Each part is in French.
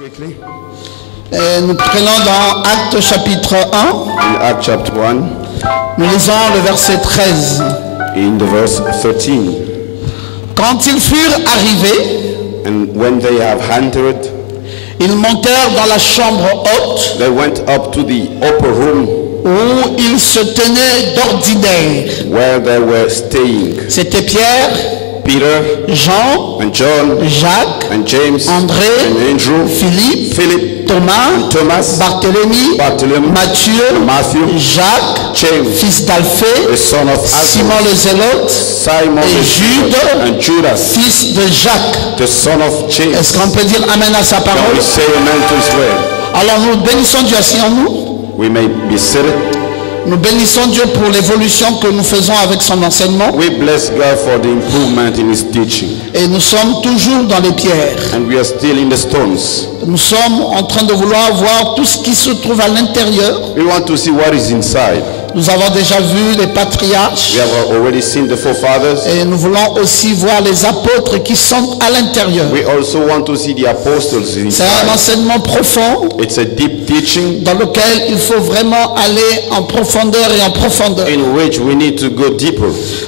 quickly. Et nous prenons dans Actes chapitre 1. In Acts chapter 1, Nous lisons le verset 13. in the verse 13. Quand ils furent arrivés, And when they have entered, ils montèrent dans la chambre haute they went up to the upper room où ils se tenaient d'ordinaire. where they were staying. C'était Pierre, Peter Jean, and John Jacques, and James André, and Andrew, Philippe, Philip, Thomas, Thomas, Barthélemy, Bartholomew, Mathieu, Matthew, Jacques, James, fils d'Alphée, the son of Simon Alphaeus, le Zélote, Simon et the Jude, Zealot, and Judas, fils de Jacques. the son of James. Est-ce qu'on peut dire Amen à sa Can parole? we say amen to his word? Alors nous bénissons Dieu, assis en nous. We may be seated. Nous bénissons Dieu pour l'évolution que nous faisons avec son enseignement. We bless God for the improvement in his teaching. Et nous sommes toujours dans les pierres. And we are still in the stones. Nous sommes en train de vouloir voir tout ce qui se trouve à l'intérieur. We want to see what is inside. Nous avons déjà vu les patriarches. We have already seen the forefathers. Et nous voulons aussi voir les apôtres qui sont à l'intérieur. We also want to see the apostles C'est un inside. enseignement profond It's a deep teaching dans lequel il faut vraiment aller en profondeur et en profondeur. in which we need to go deeper.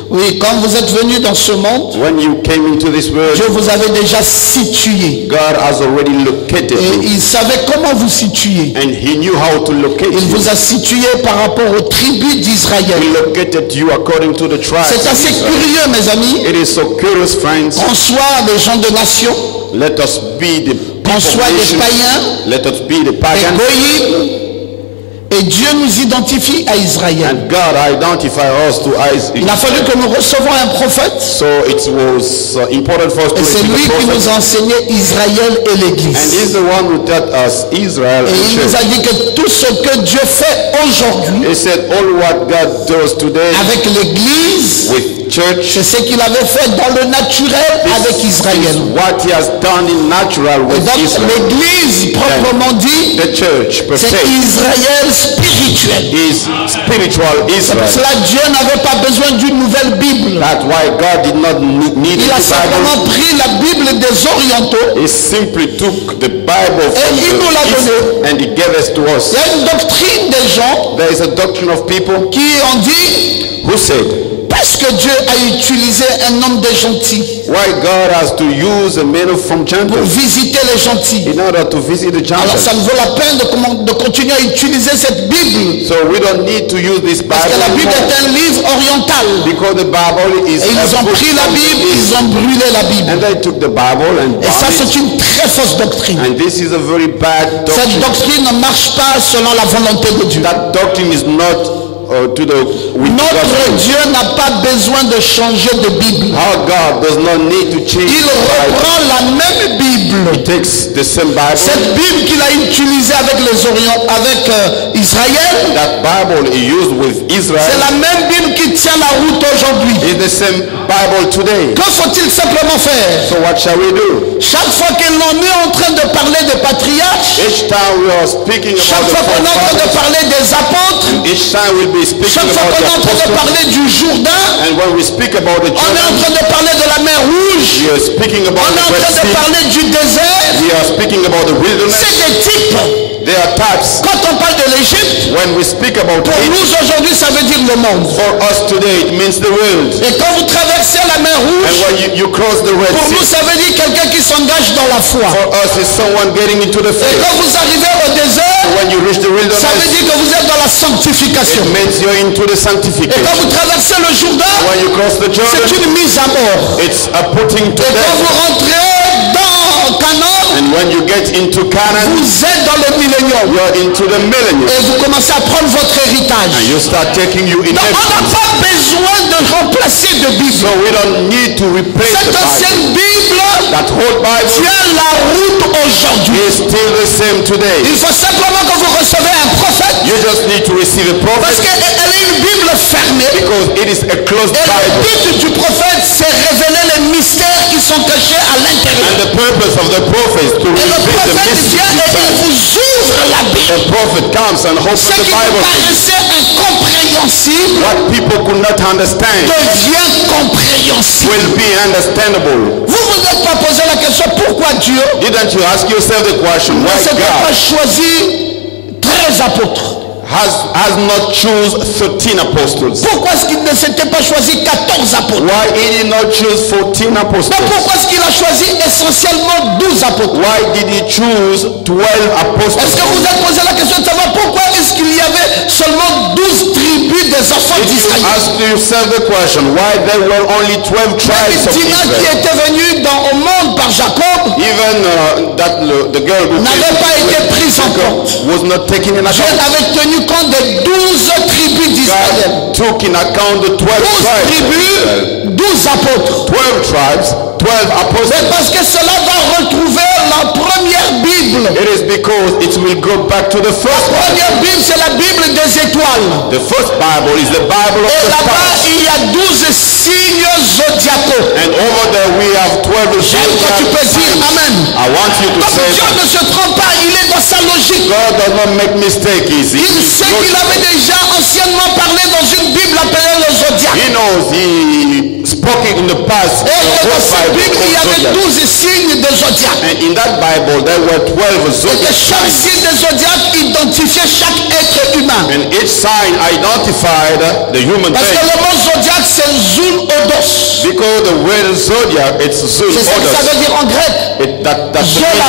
Oui, quand vous êtes venus dans ce monde, When you came into this world, Dieu vous avait déjà situé. God has already located Et you. il savait comment vous situer. And he knew how to locate Il you. vous a situé par rapport aux tribus d'Israël. He located you according to the tribes. C'est of assez Israel. curieux, mes amis. It is so curious, friends. Qu'on soit des gens de nation, Let us be the people qu'on of soit des nations. païens, Let us be the des pagans. goïms. Et Dieu nous identifie à Israël. And God identify us to Il a fallu que nous recevons un prophète. So it was important for us to Et c'est receive lui the qui prophet. nous a enseigné Israël et And l'Église. he's the one who taught us Israel Et and il nous a church. dit que tout ce que Dieu fait aujourd'hui He said all what God does today avec l'Église, with church c'est ce qu'il avait fait dans le naturel avec is Israël. what he has done in natural Et with donc Israel. l'Église, proprement dit, The church per c'est se Israël spirituel. is spiritual C'est pour Israel. cela que Dieu n'avait pas besoin d'une nouvelle Bible. That's why God did not need Il the a Bible. simplement pris la Bible des Orientaux. He simply took the Bible from il nous l'a the East donné. and he gave it to us. Il y a une doctrine des gens There is a doctrine of people qui ont dit, who said, puisque Dieu a utilisé un homme de gentil why God has to use a man from pour Gentiles visiter les gentils, in order to visit the alors ça Gentiles. ne vaut la peine de continuer à utiliser cette Bible. So we don't need to use this Parce Bible que la Bible anymore, est un livre oriental. because the Bible is Et ils a ont book pris la from the Bible, East. ils ont brûlé la Bible. And they took the Bible and Et ça, burned c'est it. une très fausse doctrine. And this is a very bad Cette doctrine. doctrine ne marche pas selon la volonté de Dieu. That doctrine is not to the with Notre God. Dieu n'a pas besoin de changer de Bible. Our God does not need to change Il the Bible. reprend la même Bible. He takes the same Bible. Cette Bible qu'il a utilisée avec les Israël, That Bible he used with c'est Israel la même Bible qui tient la route aujourd'hui. is the same Bible today. Que faut-il simplement faire? So what shall we do? Chaque fois que l'on est en train de parler des patriarches, Each time we are speaking chaque about fois the qu'on est en train de forefathers, parler des apôtres, each time we'll be speaking chaque fois about qu'on est en the train de apostles, parler du Jourdain, and when we speak about the on est en children, train de parler de la mer Rouge, we are speaking about on est the en Red train de Sea, parler du désert. we are speaking about the wilderness. C'est des types. They are types. Quand on parle de l'Égypte, When we speak about pour it, nous aujourd'hui, ça veut dire le monde. for us today, it means the world. Et quand vous traversez la mer And Rouge, when you cross the Red pour nous, Sea, ça veut dire quelqu'un qui s'engage dans la foi. for us it's someone getting into the Et faith. quand vous arrivez au désert, When you reach the ça veut wilderness, dire que vous êtes dans la sanctification. it means you're into the Et quand sanctification. vous traversez le Jourdain, When you cross the c'est Jordan, une mise à mort. it's a putting to Et quand vous death. rentrez dans Canaan, And when you get into Canaan, vous êtes dans le millénium. you're into the millennium. Et vous commencez à prendre votre héritage. And you start taking you in Donc on n'a everything. pas besoin de remplacer de Bible. So we don't need to replace Cette the Bible. ancienne Bible That whole Bible tient la route aujourd'hui. is still the same today. Il faut simplement que vous recevez un prophète You just need to receive a parce prophet qu'elle est une Bible fermée. because it is a closed Et le Bible. but du prophète, c'est révéler les mystères qui sont cachés à And l'intérieur. the purpose of the prophet is to Et le reveal the prophète mysteries vient et il inside. vous ouvre la Bible. The prophet comes and opens Ce the qui vous Bible. paraissait incompréhensible incompréhensible what people could not understand devient compréhensible. will be understandable. Vous vous êtes pas posé la question pourquoi Dieu Didn't you ask yourself the question, ne why s'est pas God choisi 13 apôtres? has not choose 13 apostles? Pourquoi est-ce qu'il ne s'était pas choisi 14 apôtres? Why he did not choose 14 Mais apostles? pourquoi est-ce qu'il a choisi essentiellement 12 apôtres? Why did he choose 12 apostles? Est-ce que vous vous êtes posé la question de savoir pourquoi est-ce qu'il y avait seulement 12 tribus des enfants If you d'Israël? ask yourself the question, why there were only 12 tribes of Dina qui Israel? était venue au monde par Jacob Even the girl who n'avait pas été prise en compte. was not taken in Dieu account. avait tenu compte des 12 tribus d'Israël. God took in account the 12 12 tribes. tribus, 12 apôtres. 12 tribes, 12 C'est apostles. parce que cela va retrouver la première Bible. It is because it will go back to the La first Bible. première Bible, c'est la Bible des étoiles. The first Bible is the Bible of Et the là-bas, stars. il y a 12 signes zodiacaux. And over there we have 12 J'aime quand tu peux dire signs. Amen. I want you to Donc say Dieu that ne se trompe pas, il est dans sa logique. God does not make mistake. Il sait qu'il avait déjà anciennement parlé dans une Bible appelée le zodiaque. He knows he spoke it in the past. Et que dans cette Bible Bible, il y of avait Zodiac. 12 signes de zodiaque. And in that Bible there were 12 Et que zodiac chaque signs. signe de zodiaque identifiait chaque être humain. And each sign identified the human Parce que being. le mot zodiaque, c'est Zul Odos. Because the word zodiac, it's Zul. C'est ça que ça veut dire en grec. That's Zo là,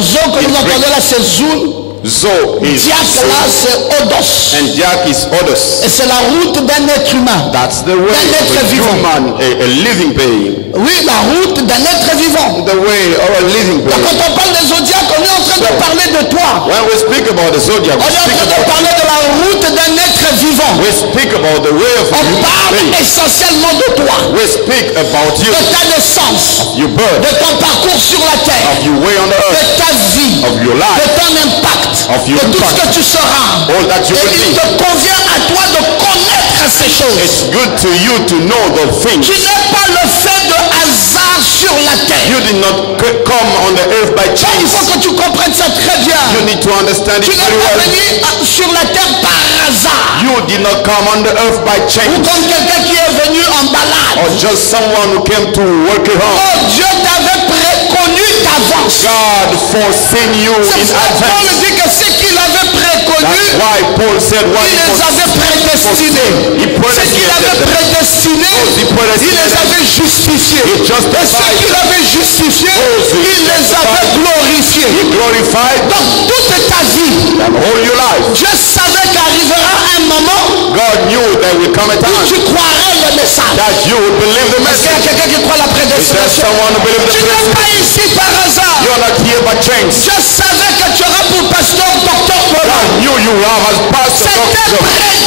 Zo que vous entendez là, c'est Zul. Zo is Diak là, c'est Odos. and Diak is Odos. Et c'est la route d'un être humain. That's the way D'un être of a vivant. human, a living being. Oui, la route d'un être vivant. The way of a living Donc, being. quand on parle des zodiaques, on est en train de parler de toi. When we speak about the zodiac, On we est en speak train de about, parler de la route d'un être vivant. we speak about the way of a On human parle being. essentiellement de toi, We speak about you, de ta naissance, your de birth, ton parcours sur la terre, of your way on the de earth, ta vie, of your de life, ton impact, Of your de tout ce impact. que tu seras. all that you Et will il be. te convient à toi de connaître ces choses. It's good to you to know the things. Tu n'es pas le fait de hasard sur la terre. You did not come on the earth by Il chance. faut que tu comprennes ça très bien. You need to understand Tu it n'es very pas well. venu sur la terre par hasard. You did not come on the earth by Ou chance, comme quelqu'un qui est venu en balade. or just someone who came to work it out. Oh, Dieu t'avait préconnu d'avance. God foreseen you C'est in pourquoi Paul advance. dit que ce qu'il avait préconnu, That's why Paul said what il les avait prédestinés. Ce qu'il avait prédestinés, il les avait justifiés. Et ceux qu'il avait justifiés, il les avait glorifiés. He glorified Donc toute ta vie, and all your life. Dieu savait qu'arrivera un moment God knew there will come a où time tu croirais le message. that you would believe the Est-ce qu'il y a message. quelqu'un qui croit la Is there prédestination? someone who believes the Tu n'es message? pas ici par hasard. You're not here by chance. Je savais que tu auras pour pasteur docteur Paul. God knew you have as pastor. C'était Doctor.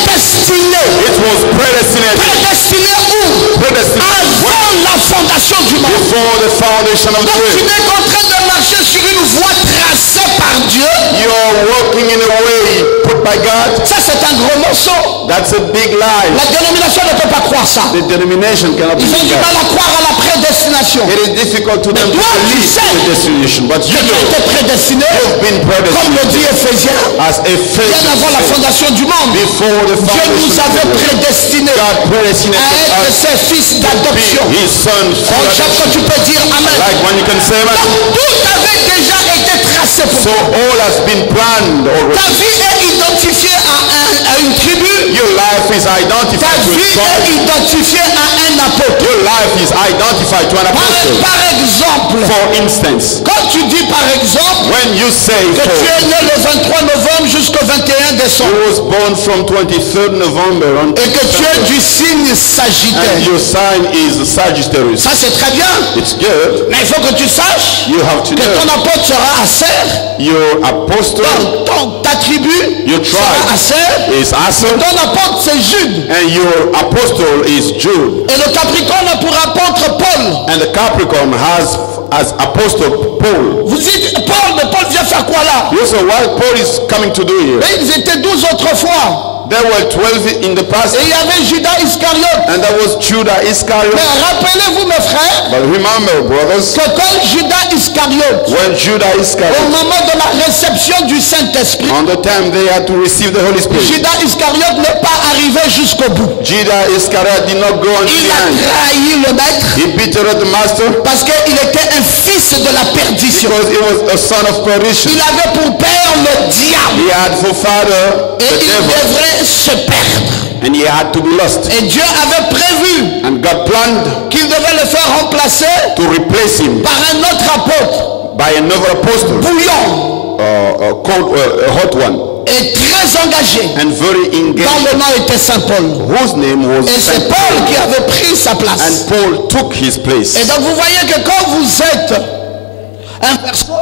prédestiné. It was predestinated. Prédestiné où? Predestinated Avant la fondation du monde. before the foundation of the Donc tu world. n'es qu'en train de marcher sur une voie tracée par Dieu. You're walking in a way put by God. Ça c'est un gros morceau. That's a big lie. La dénomination ne peut pas croire ça. The denomination cannot Ils ont believe du mal that. à croire à la prédestination. It is difficult to them to toi, tu believe sais the destination, but Que you tu as know été prédestiné, you've been comme le predestinated dit Éphésiens, as a bien avant la faith fondation du monde. before the Dieu foundation nous of the avait world. prédestinés God à predestinated être us ses fils to d'adoption. be His son. Oh, j'aime quand tu peux dire Amen. Like when you can say Donc, that. tout avait déjà été tracé pour So toi. all has been planned already. Ta vie est identifiée à une tribu. Your life is Ta identified to a vie tribe. est identifiée à un apôtre. Your life is identified to an apostle. Par exemple, For instance, quand tu dis par exemple when you say que tu for, es né le 23 novembre jusqu'au 21 décembre you was born from 23rd November on et que tu es du signe and Sagittaire, your sign is Sagittarius. ça c'est très bien. It's good. Mais il faut que tu saches You have to que ton know apôtre sera Aser, your apostle, ta tribu your sera tribe Aser, is Aser, ton apôtre c'est Jude. and your apostle is Jude. Et le Capricorne a pour apôtre Paul. And the Capricorn has as apostle Paul. Vous dites, Paul, mais Paul vient faire quoi là? You say what Paul is coming to do here? Mais ils étaient 12 autrefois. There were 12 in the past, Et il y avait Judas Iscariote. and there was Judah Iscariot. Mais rappelez-vous mes frères, But remember, brothers, que quand Judas Iscariote, when Judah au Iscariot, moment de la réception du Saint-Esprit, on the time they had to receive the Holy Spirit, Judas Iscariote n'est pas arrivé jusqu'au bout. Judas Iscariot did not go until Il the a end. trahi le maître He betrayed the master parce qu'il était un fils de la perdition. because he was a son of perdition. Il avait pour père le diable He had for father et the il devil, devrait se perdre. and he had to be lost. Et Dieu avait prévu And God planned qu'il devait le faire remplacer to replace him par un autre apôtre, by another apostle, bouillon a hot one, et très engagé, and very dont engaged, le nom était Saint Paul. whose name was Et c'est Saint Paul Paul. qui avait pris sa place. And Paul took his place. Et donc vous voyez que quand vous êtes un perso,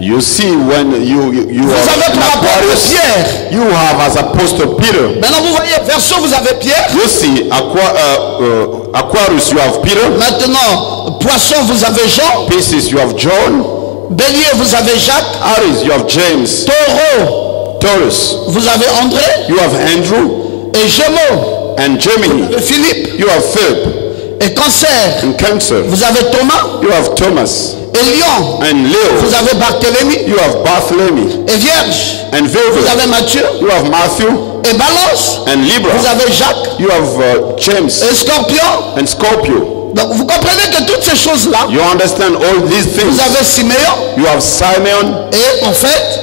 You see, when you vous are avez an pour apôtre Aquarius, Pierre. you have as Apostle Peter. Maintenant vous voyez, verso vous avez Pierre. You see, Aquarius, you have Peter. Maintenant, poisson vous avez Jean. Pisces, you have John. Bélier vous avez Jacques. Aries, you have James. Taureau Taurus, vous avez André. you have Andrew. Et Gémeaux, And Gemini, Philippe. you have Philip. Et Cancer, And Cancer, vous avez Thomas. you have Thomas. Et Lion, And vous Leo, avez Barthélemy. you have Bartholomew. Et Vierge, And vous Virgo, avez Matthieu. you have Matthew. Et Balance, And Libra, vous avez Jacques. you have James. Et Scorpion. And Scorpio. Donc vous comprenez que toutes ces choses-là, You understand all these things. vous avez Siméon. You have Simon, Et en fait,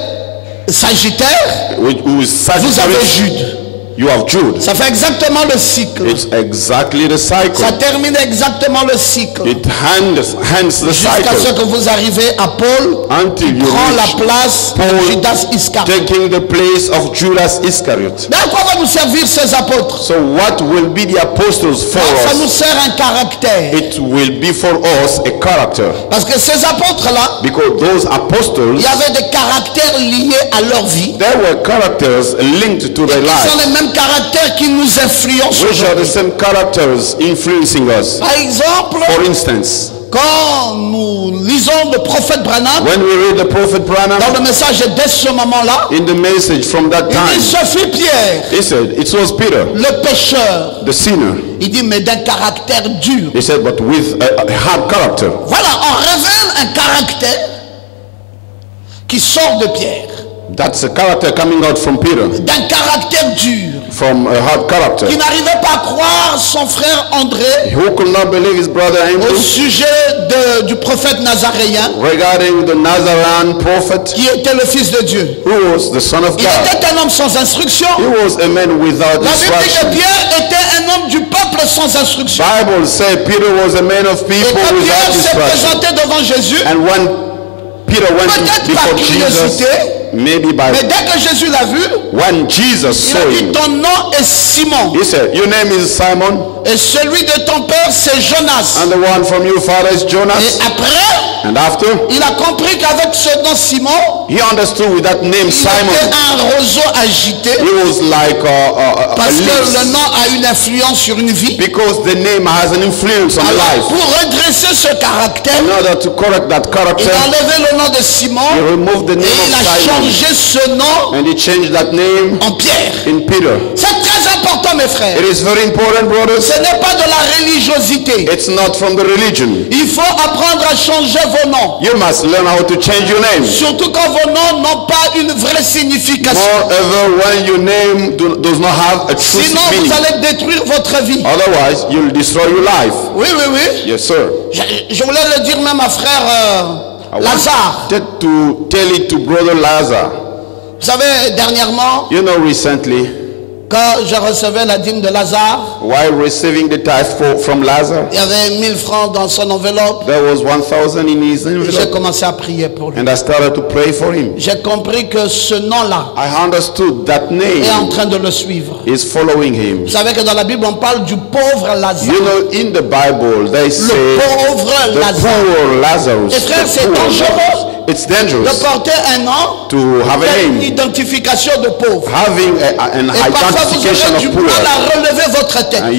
Sagittaire, who is vous avez Sagittarius. Jude. You have Jude. Ça fait exactement le cycle. It's exactly the cycle. Ça termine exactement le cycle. It hands the Jusqu'à ce cycle que vous arrivez à Paul, until you prend la reach place de Paul Judas Iscariot. taking the place of Judas Iscariot. Mais à quoi va nous servir ces apôtres? So what will be the apostles for Ça nous us? sert un caractère. It will be for us a character. Parce que ces apôtres-là, Because those il apostles, y avait des caractères liés à leur vie. there were characters linked to their Ils sont life, les mêmes caractères qui nous influencent which are the aujourd'hui. same characters influencing us. Par exemple, For instance, quand nous lisons le prophète Branham, when we read the prophet Branham, dans le message dès ce moment-là, in the message from that il dit, time, ce fut Pierre, he said, it was Peter, le pécheur. the sinner. Il dit, mais d'un caractère dur. He said, but with a hard character. Voilà, on révèle un caractère qui sort de Pierre. That's a character coming out from Peter, D'un caractère dur. from a hard character. Qui n'arrivait pas à croire son frère André Who could not believe his brother au Andrew sujet du prophète nazaréen regarding the Nazarene prophet qui était le fils de Dieu. who was the son of Il God. était un homme sans instruction. He was a man without La Bible dit que instruction. Pierre était un homme du peuple sans instruction. Bible said Peter was a man of Et people quand without Pierre s'est instruction. présenté devant Jésus, And when Peter went peut-être before par Jesus, curiosité, maybe mais by dès que Jésus l'a vu, when Jesus il saw a dit, him, ton nom est Simon. he said, your name is Simon, Et celui de ton père, c'est Jonas. and the one from your father is Et Jonas. après, And after, il a compris qu'avec ce nom Simon, he understood with that name il était Simon, un roseau agité. he was like a Parce que le leaf, nom a une influence sur une vie. because the name has an influence on Alors, life. pour redresser ce caractère, In order to correct that il character, a enlevé le nom de Simon he removed the et name il a of Simon, changé ce nom and he changed that name en Pierre. in Peter. C'est très important, mes frères. It is very important, brothers. Ce n'est pas de la religiosité. It's not from the religion. Il faut apprendre à changer vos noms. You must learn how to change your name. Surtout quand vos noms n'ont pas une vraie signification. Moreover, when your name does not have a true Sinon, vous meaning. allez détruire votre vie. Otherwise, you'll destroy your life. Oui, oui, oui. Yes, sir. Je voulais le dire même à frère I Lazare. wanted to tell it to brother Lazar. Vous savez, dernièrement, You know, recently, quand je recevais la dîme de Lazare, while receiving the tithe from Lazar, il y avait 1000 francs dans son enveloppe. there was 1,000 in his Et j'ai envelope, commencé à prier pour lui. and I started to pray for him. J'ai compris que ce nom-là I understood that est en name train de le suivre. is following him. Vous savez que dans la Bible, on parle du pauvre Lazare. You know, in the Bible, they say Le pauvre the Lazare. poor Lazarus. Et frère, the c'est poor dangereux Lazarus. It's de dangerous porter un nom, to have a une name, identification de pauvre. having an Et parfois, vous identification aurez of du poor. mal à relever votre tête. And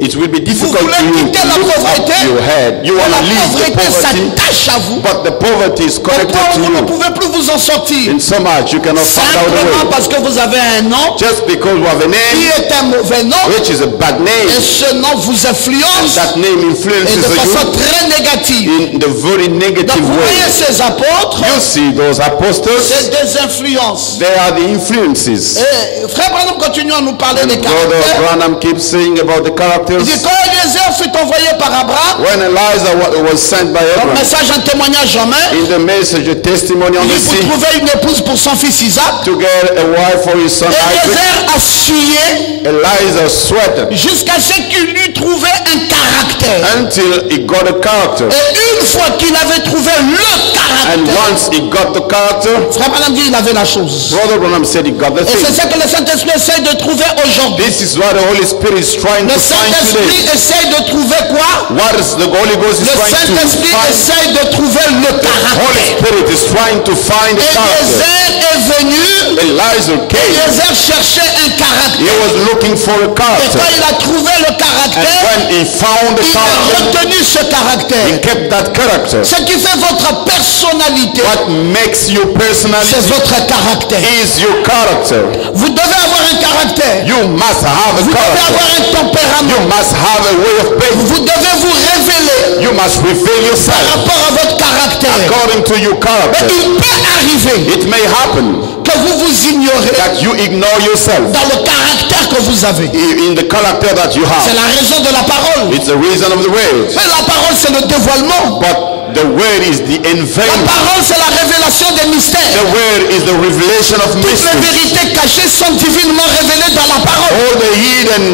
it will be difficult voulez for you quitter to la lift pauvreté, up your head. You want La to leave the pauvreté poverty, s'attache à vous. but the poverty is Au connected point to où vous ne you. pouvez plus vous en sortir. In so much you cannot find out a Simplement way. parce que vous avez un nom Just because you have a qui name, est un mauvais nom, which is a bad et name, ce nom vous and influence that name et influences de façon you très négative. in the very Donc negative vous voyez way. ces apôtres, apôtres, You see those apostles, c'est des influences. they are the influences. Et frère Branham continue à nous parler des Brother caractères. Branham keeps saying about the Il characters. dit quand Eliezer fut envoyé par Abraham, When Elijah was sent by un Abraham, message, un témoignage en main, in the message, a testimony on il the dit pour sea, trouver une épouse pour son fils Isaac. to get a wife for his son Isaac, Eliezer a sué Elijah sweated jusqu'à ce qu'il eût trouvé un caractère. until he got a character. Et une fois qu'il avait trouvé le And caractère, once he got the character, frère Branham dit il avait la chose. Brother Branham said he got the Et c'est thing. ça que le Saint-Esprit essaye de trouver aujourd'hui. This is what the Holy Spirit is trying Le to find Saint-Esprit today. essaye de trouver quoi? What is the Holy Ghost is Le trying to Saint-Esprit find? essaye de trouver le Holy caractère. Spirit is trying to find the character. Eliezer est venu, Elijah came. Eliezer cherchait un He caractère. was looking for a Et character. quand il a trouvé le And caractère, when he found the il a character, retenu ce he caractère. kept that character. Ce qui fait votre personnalité, What makes you c'est personality votre caractère. is your character. Vous devez avoir un caractère. You must have a Vous devez avoir character. un tempérament. You must have a way of being. Vous devez vous révéler You must reveal par yourself rapport à votre caractère. according to your Mais character. il peut arriver It may happen que vous vous ignorez that you ignore yourself dans le caractère que vous avez. in the character that you C'est have. la raison de la parole. It's the reason of the word. Mais la parole, c'est le dévoilement. But the word is the La unveiling. parole, c'est la révélation des mystères. The word is the revelation of Toutes les mysteries. vérités cachées sont divinement révélées dans la parole. All the hidden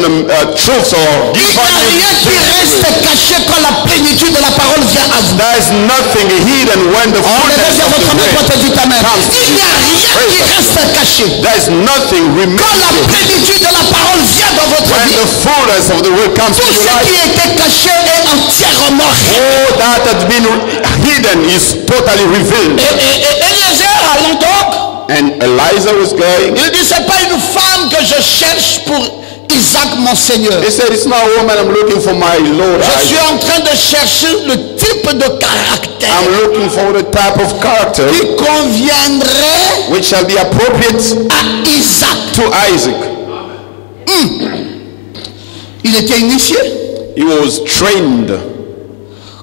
truths or Il n'y a rien qui divine. reste caché quand la plénitude de la parole vient à vous. There is nothing hidden when the Levez fullness bien of votre the main quand word tu dis amen. comes. Il n'y a rien qui reste caché. There is nothing Quand la remaining plénitude de la parole vient dans votre when vie, the fullness of the word comes to tout your ce qui life. était caché est entièrement révélé. All that has been hidden is totally revealed. Et Eliezer allons donc, And Elijah was going. il dit c'est pas une femme que je cherche pour Isaac mon Seigneur. He said, it's not a woman I'm looking for my Lord. Je suis en train de chercher le type de caractère I'm looking for the type of character qui conviendrait which shall be appropriate à Isaac. to Isaac. Il était initié. He was trained.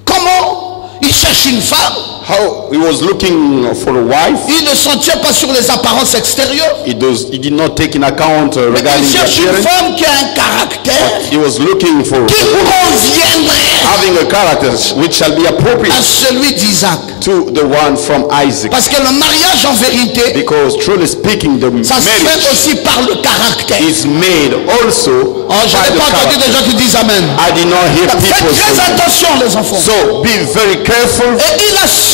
Comment il cherche une femme? How he was looking for a wife. Il ne s'en tient pas sur les apparences extérieures. He did not take in account Mais regarding il the cherche une appearance. femme qui a un caractère He was looking for qui conviendrait having a character which shall be à appropriate celui d'Isaac. to the one from Isaac. Parce que le mariage en vérité, Because truly speaking, the ça se fait marriage aussi par le caractère. is made also Oh, je by n'ai the pas entendu character. des gens qui disent Amen. I did not hear Faites people très say. attention les enfants. So be very careful. Et il a sué.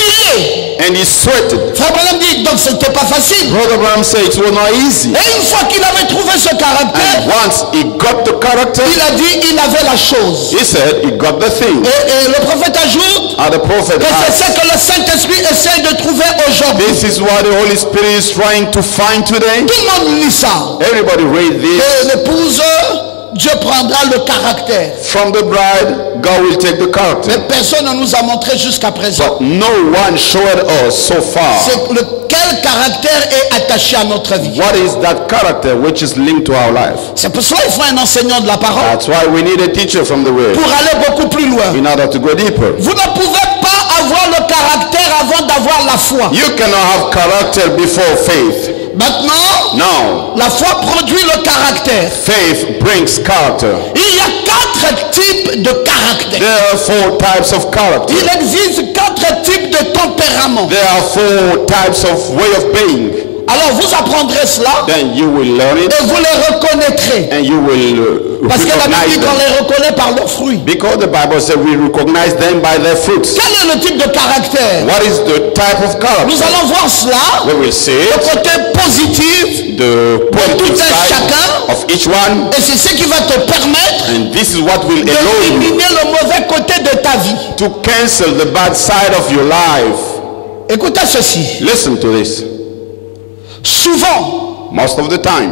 And he sweated. Frère Branham dit donc c'était pas facile. Brother Branham said it was not easy. Et une fois qu'il avait trouvé ce caractère, And once he got the character, il a dit il avait la chose. he said he got the thing. Et le prophète ajoute And the prophet que c'est asked, ce que le Saint-Esprit essaye de trouver aujourd'hui. this is what the Holy Spirit is trying to find today. Tout le monde lit ça. Everybody read this. Et l'épouse, Dieu prendra le caractère. From the bride, God will take the character. Mais personne ne nous a montré jusqu'à présent. But no one showed us so far C'est quel caractère est attaché à notre vie. what is that character which is linked to our life. C'est pour cela qu'il faut un enseignant de la parole That's why we need a teacher from the word pour aller beaucoup plus loin. in order to go deeper. Vous ne pouvez pas avoir le caractère avant d'avoir la foi. You cannot have character before faith. Maintenant, Now, la foi produit le caractère. faith brings character. Il y a 4 types de caractère. There are 4 types of character. Il existe 4 types de tempérament. There are 4 types of way of being. Alors vous apprendrez cela Then you will learn it et vous les reconnaîtrez. and you will Parce que la Bible recognize dit qu'on them. les reconnaît par leurs fruits. Because the Bible says we recognize them by their fruits. Quel est le type de caractère? What is the type of Nous character? allons voir cela. We will see Le it, côté positif. the positive tout un side chacun. of each one, Et c'est ce qui va te permettre and this is what will allow you d'éliminer le mauvais côté de ta vie. to cancel the bad side of your life. Écoutez ceci. Listen to this. Souvent, Most of the time,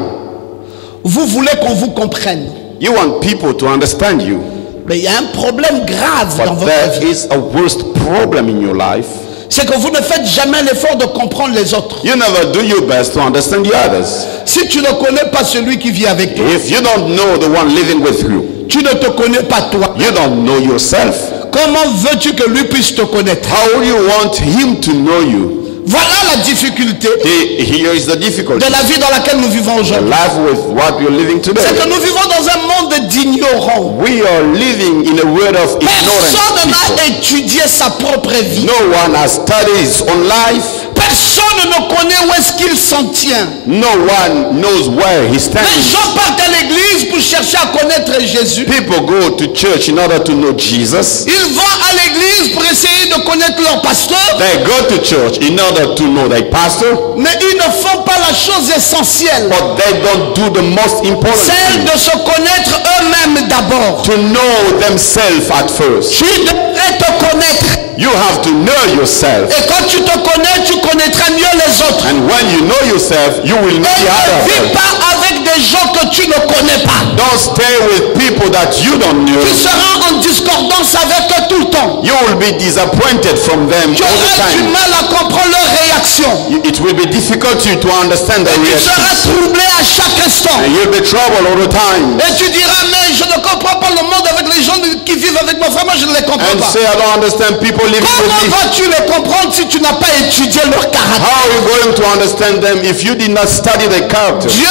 vous voulez qu'on vous comprenne. you want people to understand you, Mais il y a un problème grave dans but votre there vie. is a worst problem in your life. C'est que vous ne faites jamais l'effort de comprendre les autres. You never do your best to understand the others. Si tu ne connais pas celui qui vit avec toi, If you don't know the one living with you, tu ne te connais pas toi. you don't know yourself. Comment veux-tu que lui puisse te connaître? How do you want him to know you? Voilà la difficulté Here is the difficulty. de la vie dans laquelle nous vivons The aujourd'hui. life with what you're living today. C'est que nous vivons dans un monde d'ignorants. We are living in a world of ignorant Personne n'a people. étudié sa propre vie. No one has studied his own life. Personne ne connaît où est-ce qu'il s'en tient. No one knows where he Les stands. gens partent à l'église pour chercher à connaître Jésus. People go to church in order to know Jesus. Ils vont à l'église pour essayer de connaître leur pasteur. They go to church in order to know their pastor. Mais ils ne font pas la chose essentielle. But they don't do the most important Celle thing. de se connaître eux-mêmes d'abord. To know themselves at first. Tu devrais te connaître. You have to know yourself. Et quand tu te connais, tu connaîtras mieux les autres. And when you know yourself, you will know Et the ne other vis person. pas avec des gens que tu ne connais pas. Don't stay with people that you don't know. Tu seras en discordance avec eux tout le temps. You will be disappointed from them Tu all the auras du time. mal à comprendre leurs réactions. It will be difficult to understand their Tu seras reactions. troublé à chaque instant. And you'll be troubled all the time. Et tu diras, mais je ne comprends pas le monde avec les gens qui vivent avec moi. Vraiment, je ne les comprends And pas. say, I don't understand people living Comment with me. vas-tu les comprendre si tu n'as pas étudié leur caractère? How are you going to understand them if you did not study their character? Dieu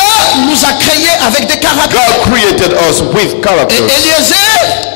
nous a créés avec des caractères. God created us with Et character. Eliezer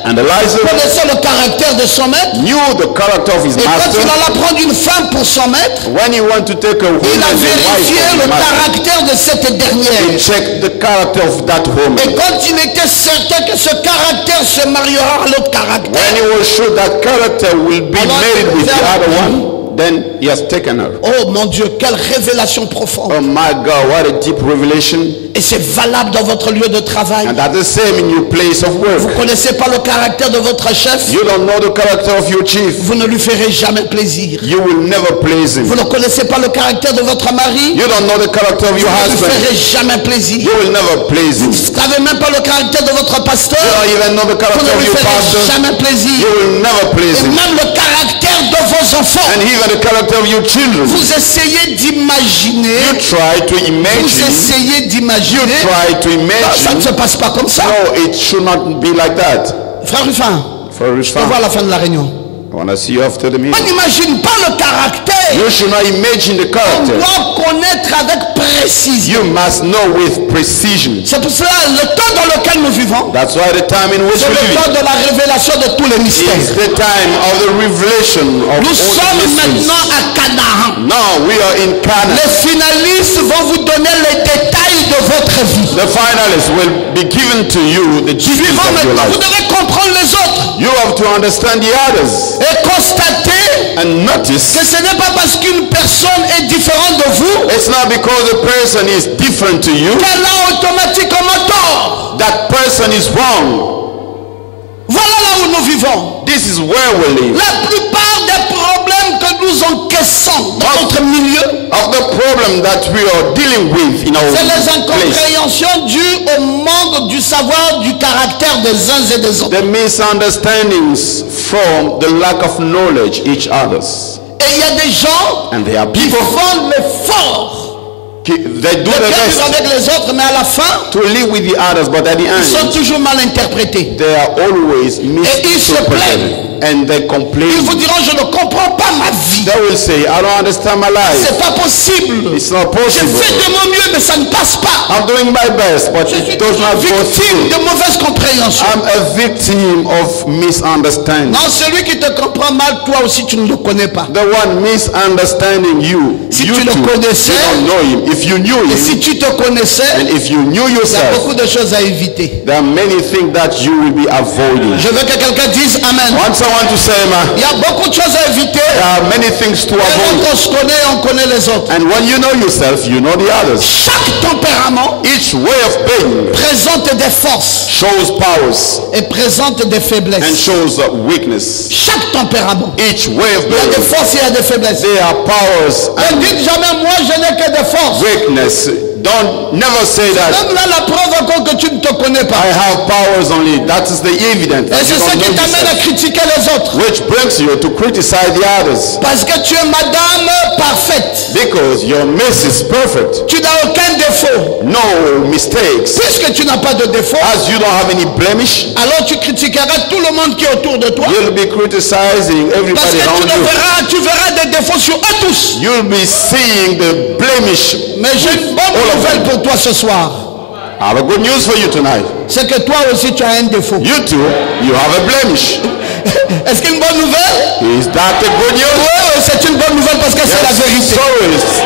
And Elijah connaissait le caractère de son maître. knew the character of his Et quand master. il allait prendre une femme pour son maître, When he went to take a woman il a as a wife vérifié of le his master, caractère de cette dernière. he checked the character of that woman. Et quand il était certain que ce caractère se mariera à l'autre caractère, When he was sure that character will be Alors, married with the vers- other one, then he has taken her. oh mon Dieu, quelle révélation profonde. Oh my God, what a deep revelation. Et c'est valable dans votre lieu de travail. And that's the same in your place of Vous work. ne connaissez pas le caractère de votre chef, You don't know the character of your chief. vous ne lui ferez jamais plaisir. You will never please Vous him. ne connaissez pas le caractère de votre mari, You don't know the character of your vous ne lui husband. ferez jamais plaisir. You will never please him. Vous ne savez même pas le caractère de votre pasteur, You don't even know the vous character ne of lui your ferez pastor. jamais You plaisir. will never please Et him. même le caractère de vos enfants, And even the character of your children. vous essayez d'imaginer, You try to vous imagine. essayez You d'imaginer. try to Ça ne imagine. se passe pas comme ça. No, it should not be like that. Frère Ruffin, For on va à fun. la fin de la réunion. I want to see you after the On meeting. n'imagine pas le caractère. You should not imagine the On character. doit connaître avec précision. You must know with precision. C'est pour cela le temps dans lequel nous vivons, That's why the time in which c'est we le live temps de la révélation de tous les is mystères. the time of the revelation of Nous all sommes the mysteries. maintenant à Canaan. Now we are in Canaan. Les finalistes vont vous donner les détails de votre vie. The finalists will be given to you the details Suivant of your maintenant, vous life. devez comprendre les autres You have to understand the others et constater and notice que ce n'est pas parce qu'une personne est différente de vous it's not because the person is different to you qu'elle a automatiquement tort. that person is wrong. Voilà là où nous vivons. This is where we live. La plupart des problèmes que nous encaissons dans notre milieu, Of the problem that we are dealing with in our c'est les place. incompréhensions dues au manque du savoir du caractère des uns et des autres. The misunderstandings from the lack of knowledge each others. Et il y a des gens And there are qui people font l'effort they do de the bien vivre best avec les autres, mais à la fin, to live with the others, but at the ils sont end toujours mal interprétés. they are always Et ils se misinterpreted plaignent. and they Ils complain. vous diront, je ne comprends pas ma vie. They will say, I don't understand my life. C'est pas possible. It's not Je possible. fais de mon mieux, mais ça ne passe pas. I'm doing my best, but Je suis it does not go victime through. de mauvaise compréhension. I'm a victim of misunderstanding. Non, celui qui te comprend mal, toi aussi tu ne le connais pas. The one misunderstanding you, Si you tu le too, connaissais, you don't know him. If you knew Et him, si tu te connaissais, and if you knew il y a yourself, beaucoup de choses à éviter. there are many things that you will be avoiding. Je veux que quelqu'un dise Amen. I want someone to say, man, Il y a beaucoup de choses à éviter. there are many things to Et avoid. quand on se connaît, on connaît les autres. And when you know yourself, you know the others. Chaque tempérament Each way of being présente des forces shows powers et présente des and faiblesses. shows weakness. Chaque tempérament. Each way of Il y a des being, forces et il y a des faiblesses. there are powers Ne and dites jamais, moi je n'ai que des forces. weakness. Don't never say that. Même là, la preuve encore que tu ne te connais pas. I have powers only. That is the evidence. Et c'est ça qui t'amène à critiquer les autres. Which brings you to criticize the others. Parce que tu es madame parfaite. Because your miss is perfect. Tu n'as aucun défaut. No mistakes. Puisque tu n'as pas de défaut, As you don't have any blemish, alors tu critiqueras tout le monde qui est autour de toi. you'll be criticizing Parce everybody que around tu verras des défauts sur eux tous. you. You'll be seeing the blemish. Mais j'ai une bonne nouvelle pour toi ce soir. I have a good news for you tonight. C'est que toi aussi tu as un défaut. You too, you have a blemish. Est-ce qu'une bonne nouvelle? Is that a good news? Oui, c'est une bonne nouvelle parce que c'est la vérité. So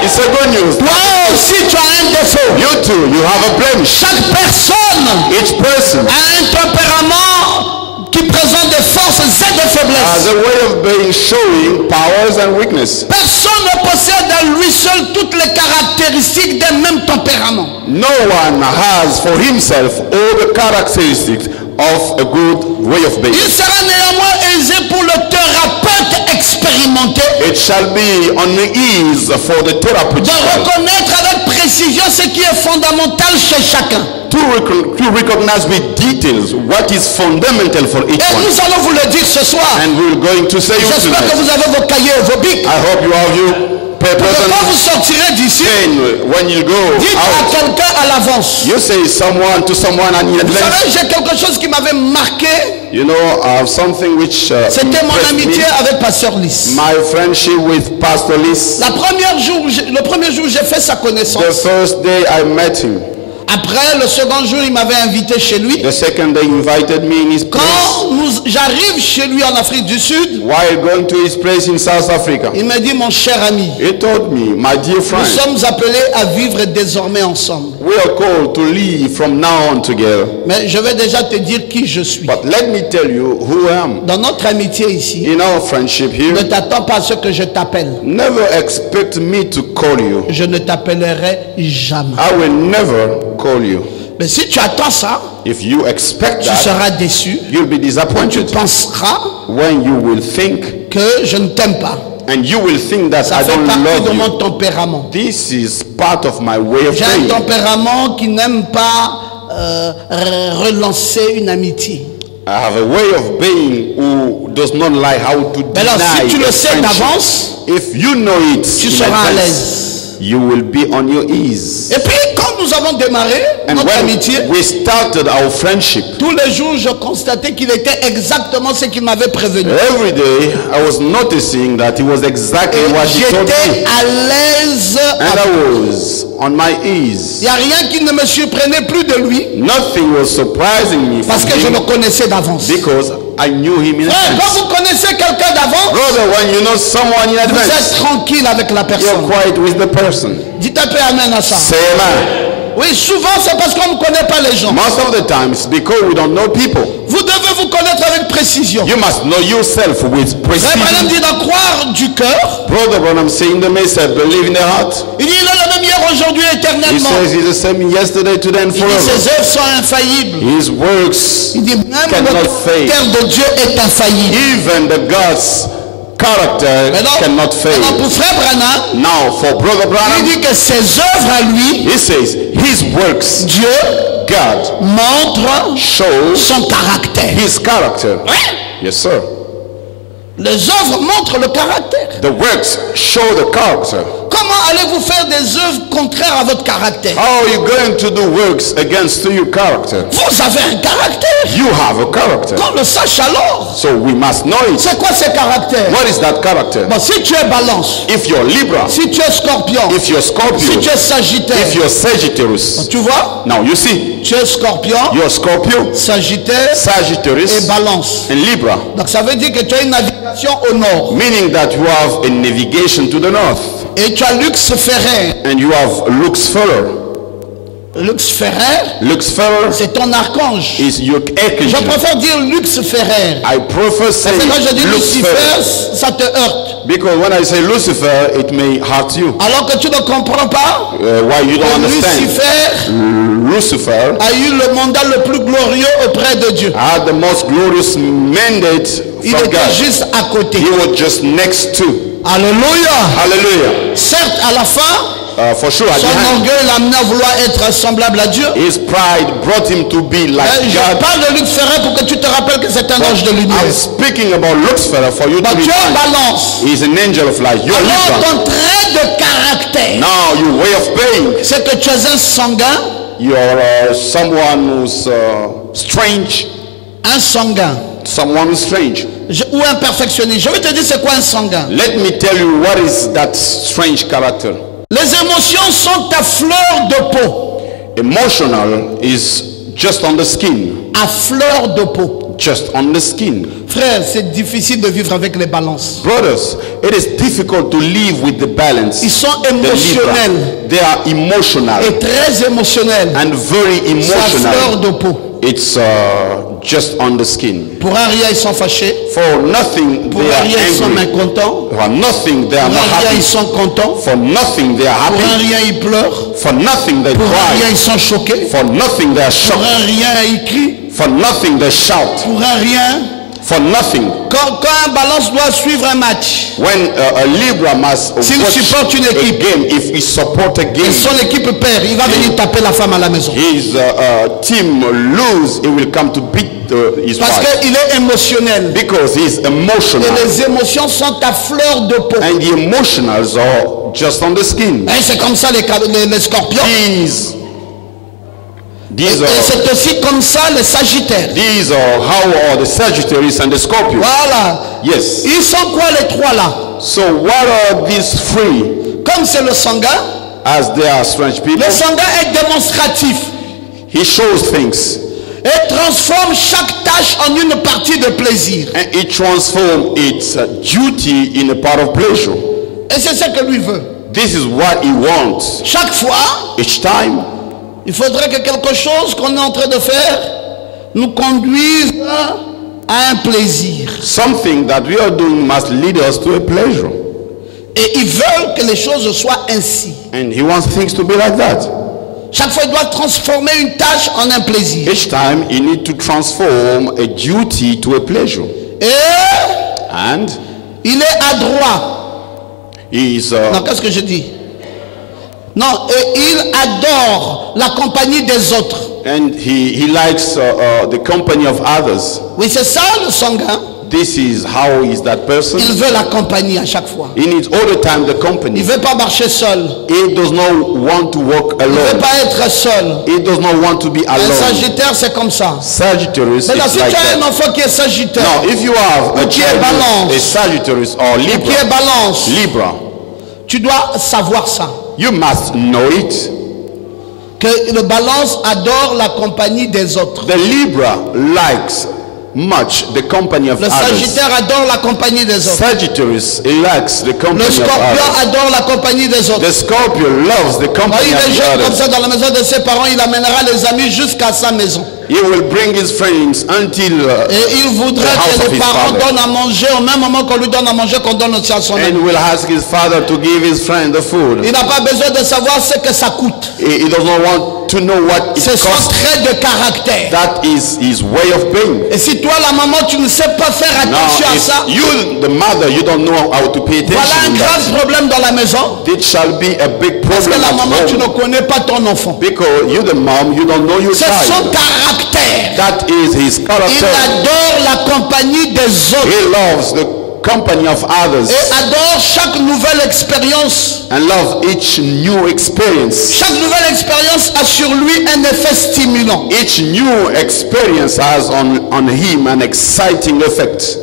it's a good news. Toi aussi tu as un défaut. You too, you have a blemish. Chaque personne Each person a un tempérament qui présente des forces et des has faiblesses. a way of being showing powers and weakness. Personne ne possède à lui seul toutes les caractéristiques d'un même tempérament. No one has for himself all the characteristics of a good way of being. Il sera néanmoins aisé pour le thérapeute expérimenté It shall be on the ease for the therapist de reconnaître avec précision ce qui est fondamental chez chacun. to recognize with details what is fundamental for each Et one. nous allons vous le dire ce soir. And we're going to say you J'espère que tonight. vous avez vos cahiers et vos bics. I hope you have your papers Quand vous and sortirez d'ici, pen when you go dites à out. quelqu'un à l'avance. You say someone to someone and in Vous advance. savez, j'ai quelque chose qui m'avait marqué. You know, I have something which C'était mon impressed amitié me. avec Pasteur Lys. My friendship with Pastor Lys. Le premier jour, j'ai fait sa The connaissance. first day I met him. Après, le second jour, il m'avait invité chez lui. The second day he invited me in his place. Quand j'arrive chez lui en Afrique du Sud, While going to his place in South Africa, il m'a dit, mon cher ami, he told me, my dear nous friend, sommes appelés à vivre désormais ensemble. we are called to live from now on together. Mais je vais déjà te dire qui je suis. But let me tell you who I am. Dans notre amitié ici, In our friendship ne here, t'attends pas à ce que je t'appelle. never expect me to call you. Je ne t'appellerai jamais. I will never call you. Mais si tu attends ça, If you expect tu that, seras déçu. you'll be Tu disappointed penseras when you will think, que je ne t'aime pas. and you will think that Ça I fait don't partie de love mon you. tempérament. This is part of my way of J'ai un being. tempérament qui n'aime pas relancer une amitié. I have a way of being who does not like how to Mais alors, deny si tu a le sais friendship. d'avance, If you know it, tu in seras à advance, l'aise. you will be on your ease. Et puis, quand nous avons démarré And notre when amitié, we started our friendship, tous les jours, je constatais qu'il était exactement ce qu'il m'avait prévenu. every day I was noticing that he was exactly Et what he told j'étais me. à l'aise. And I was on my ease. Il n'y a rien qui ne me surprenait plus de lui Nothing was surprising me parce from que je le him connaissais d'avance. because I knew him in Frère, quand advance. vous connaissez quelqu'un d'avance, Brother, when you know someone in vous êtes advance, tranquille avec la you're personne. quiet with the person. Dites un peu amen à ça. Say amen. Oui, souvent c'est parce qu'on ne connaît pas les gens. Most of the time it's because we don't know people. Vous devez vous connaître avec précision. You must know yourself with Frère Branham precision. dit de croire du cœur. Brother Branham saying the message, believe in the heart. Il dit il est le même hier, aujourd'hui, He éternellement. says he's the same yesterday, today and Il dit forever. ses œuvres sont infaillibles. His works, Il dit même Cannot le fail. caractère de Dieu est infaillible. even the God's character Maintenant, cannot fail. pour Frère Branham, Now for Brother il Branham, dit que ses œuvres à lui, he says his works, Dieu God, montre shows son caractère. his character. Yes, sir. Les œuvres montrent le caractère. The works show the character. Comment allez-vous faire des œuvres contraires à votre caractère? How are you going to do works against your character? Vous avez un caractère. You have a character. Qu'on le sache alors. So we must know it. C'est quoi ce caractère? What is that character? Bon, si tu es balance, If you're Libra, si tu es scorpion, if you're si Scorpio, tu es sagittaire, if you're Sagittarius. tu vois, Now you see, tu es scorpion, you're Scorpio, sagittaire et Sagittarius, balance. and Libra. Donc ça veut dire que tu as une navigation au nord. Meaning that you have a navigation to the north. Et tu as Lucifer. And you have Lucifer. Lucifer, Lucifer c'est ton archange. is your Je archangel. préfère dire Lucifer. I prefer saying Parce que quand je dis Lucifer. Lucifer, ça te heurte. Because when I say Lucifer, it may hurt you. Alors que tu ne comprends pas, Why you don't understand? Lucifer Lucifer a eu le mandat le plus glorieux auprès de Dieu. had the most glorious mandate Il from était God. juste à côté. He was just next to. Alléluia. Hallelujah. Certes, à la fin, for sure at the Son hand. orgueil l'a amené à vouloir être semblable à Dieu. His pride brought him to be like Je God. parle de Luc Ferret pour que tu te rappelles que c'est un ange de lumière. I'm speaking about Lucifer for you to Tu es en be. balance. He's an angel of light. You're Alors Libra. ton trait de caractère, Now your way of being. c'est que tu es un sanguin. You're someone who's strange. Un sanguin. Someone who's strange. Ou un perfectionniste. Je vais te dire c'est quoi un sanguin. Let me tell you what is that strange character. Les émotions sont à fleur de peau. Emotional is just on the skin. À fleur de peau. Just on the skin. Frère, c'est difficile de vivre avec les balances. Brothers, it is difficult to live with the balance. Ils sont The Libra. émotionnels. They are emotional Et très émotionnels. and very C'est à fleur emotional. de peau. It's just on the skin. Pour un rien, ils sont fâchés. For nothing Pour they un are rien, ils sont angry. mécontents. For nothing they are Pour not un rien, ils happy. sont contents. For nothing they are Pour un happy. rien, ils pleurent. For nothing they Pour un rien, cry. ils sont choqués. For nothing they are Pour shocked. un rien, ils crient. For nothing they shout. Pour un rien. For nothing. Quand un balance doit suivre un match, When a Libra must S'il watch supporte une a équipe, game, if he support a et game, son équipe perd, il va venir taper la femme à la maison. his team lose, he will come to beat his Parce wife. qu'il est émotionnel. Because he's Et emotional. les émotions sont à fleur de peau. And the emotionals are just on the skin. Et c'est comme ça les scorpions. These Et are c'est aussi comme ça les sagittaires. how are the Sagittarius and the Scorpio. Voilà. Yes. Ils sont quoi les trois là? So what are these three? Comme c'est le sanguin, As they are strange people, le sanguin est démonstratif he shows things et transforme chaque tâche en une partie de plaisir. and he transforms its duty in a part of pleasure. Et c'est ce que lui veut. This is what he wants. Chaque fois, Each time, il faudrait que quelque chose qu'on est en train de faire nous conduise à un plaisir. something that we are doing must lead us to a pleasure. Et ils veulent que les choses soient ainsi. And he wants things to be like that. Chaque fois, il doit transformer une tâche en un plaisir. Each time, he needs to transform a duty to a pleasure. Et And il est adroit. he is Non, qu'est-ce que je dis? Non, et il adore la compagnie des autres. and he likes the company of others. Oui, c'est ça le sanguin. This is how is that person. Il veut la compagnie à chaque fois. He needs all the time the Il company. ne veut pas marcher seul. He does not want to walk Il ne veut alone. pas être seul. He does not want to be Un alone. sagittaire, c'est comme ça. Sagittarius Maintenant, is si like tu as un that. enfant qui est sagittaire, Now, if you have a qui est child balance, who is a Sagittarius or qui est Libra, balance, Libra, tu dois savoir ça. you must know it. Que le balance adore la compagnie des autres. The Libra likes much the company of Le others. sagittaire adore la compagnie des autres. Sagittarius likes the Le company of scorpion others. adore la compagnie des autres. The Scorpio loves the Quand company il est of jeune comme others. ça dans la maison de ses parents, il amènera les amis jusqu'à sa maison. He will bring his friends until Et il voudrait the house que of les his parents father. donnent à manger au même moment qu'on lui donne à manger, qu'on donne aussi à son ami. and will ask his father to give his friend the food. Il n'a pas besoin de savoir ce que ça coûte. He does not want to know what it C'est son costs. trait de caractère. That is his way of being. Et si toi, la maman, tu ne sais pas faire Now, attention à if ça, you, the mother, you don't know how to pay voilà attention un to that, grave problème dans la maison. it shall be a big Parce que problem la at maman, tu ne home. connais pas ton enfant. Because you, the mom, you don't know your C'est son child. caractère. That is his Il character. adore la compagnie des autres. He loves the company of others Et adore chaque nouvelle expérience. and loves each new experience. Chaque nouvelle expérience a sur lui un effet stimulant. Each new experience has on him an exciting effect.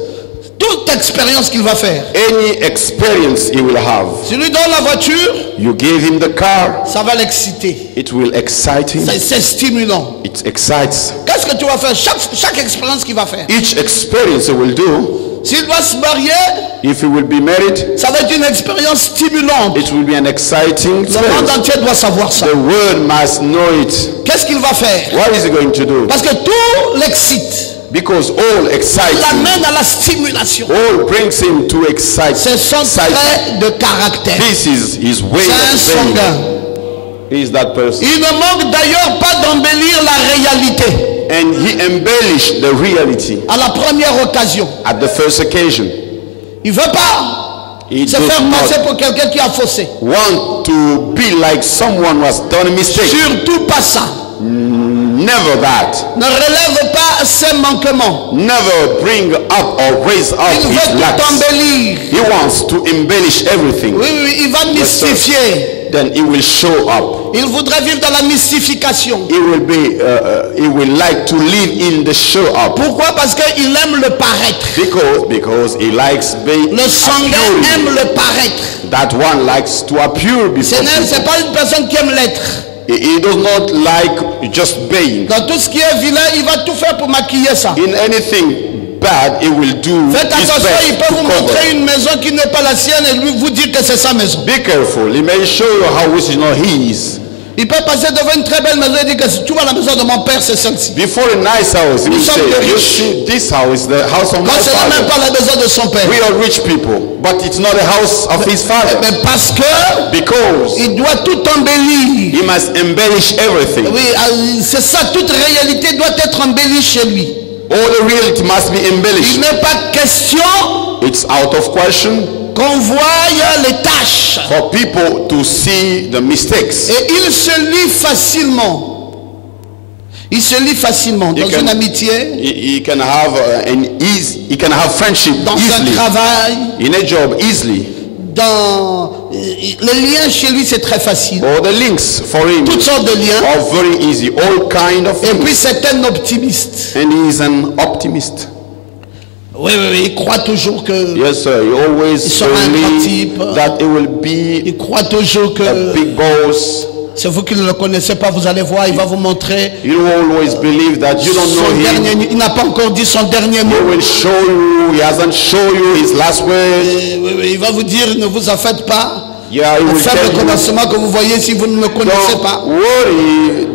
Toute expérience qu'il va faire. Any experience he will have. Si lui donne la voiture, You give him the car, ça va l'exciter. it will excite him. C'est stimulant. It excites. Qu'est-ce que tu vas faire? Chaque expérience qu'il va faire. Each experience he will do, S'il doit se marier, if he will be married, ça va être une expérience stimulante. it will be an exciting Le monde experience. entier doit savoir ça. The world must know it. Qu'est-ce qu'il va faire? What is he going to do? Parce que tout l'excite. Because all excites him. L'amène à la stimulation. All brings him to excite. C'est son trait de caractère. This is his way C'est un of being. sanguin. He is that person. Il ne manque d'ailleurs pas d'embellir la réalité And he embellished the reality à la première occasion. at the first occasion. Il veut pas Se faire passer pour quelqu'un qui a faussé. Want to be like someone who has done a mistake. Surtout pas ça. Never that. Ne relève pas ses manquements. Never bring up or raise up Il veut his tout lacks. embellir. He wants to embellish everything. Oui, il va mystifier. Then he will show up. Il voudrait vivre dans la mystification. He will like to live in the show up. Pourquoi? Parce qu'il aime le paraître. Because he likes being Le sanguin aime le paraître. That one likes to appear before people. C'est pas une personne qui aime l'être. He does not like just being. Dans tout ce qui est vilain, il va tout faire pour maquiller ça. In anything bad, he will do Faites his attention, best il peut vous to cover. montrer une maison qui n'est pas la sienne et lui vous dire que c'est sa maison. Be careful. He may show you how which is not his. Il peut passer devant une très belle maison et dire que si tu vois la maison de mon père, c'est celle-ci. Before a nice house, he will say, you see, this house is the house of my Quand ce n'est même father. pas la maison de son père. We are rich people, but it's not the house of his father. Mais parce que Because il doit tout embellir. he must embellish everything. Oui, c'est ça, toute réalité doit être embellie chez lui. All the reality must be Il embellished. n'est pas question It's out of question qu'on voie les tâches. for people to see the mistakes. Et il se lie facilement. Il se lie facilement dans une amitié, He can have he can have friendship dans un easily, travail, in a job easily. dans les liens chez lui, c'est très facile. All the links for him Toutes sortes de liens. are very easy. All kind of Et puis things. c'est un optimiste. And he is an optimist. Oui, il croit toujours que Yes, sir. He always sera un grand type. believes that he will be il croit toujours a que big boss. c'est vous qui ne le connaissez pas, vous allez voir, il va vous montrer You always believe that you don't son know him. dernier. Il n'a pas encore dit son dernier mot. He will show you. He hasn't shown you his last word. Oui, il va vous dire, ne vous en faites pas. Yeah, he Le will faible tell you. commencement que vous voyez, si vous ne le connaissez pas, Don't worry.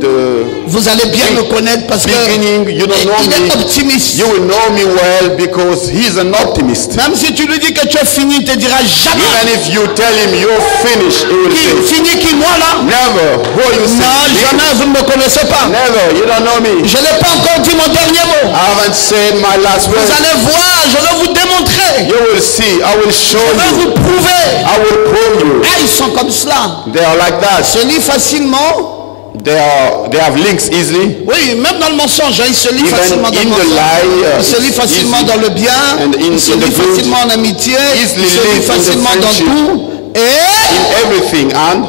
vous allez bien le connaître parce que Beginning, you don't know il est me. optimiste. You will know me well because he's an optimist. Même si tu lui dis que tu es fini, il te dira jamais. Even if you tell him you're finished, he will Qui say, fini qui moi là? never. Who are you Non, saying? jamais, vous ne me connaissez pas. Never. You don't know me. Je n'ai pas encore dit mon dernier mot. I haven't said my last Vous word. allez voir, je vais vous démontrer. You will see. I will show Je vais you. vous prouver. I will prove you. Ah, ils sont comme cela. They are like that. Se lit facilement. They have links easily. Oui, même dans le mensonge, hein, il se lit Even facilement dans in le the mensonge. lie, Il se lit facilement easy. dans le bien. And Il se in lit the good. facilement en amitié. Easily Il se lit live in the facilement dans friendship. tout. Et In everything. And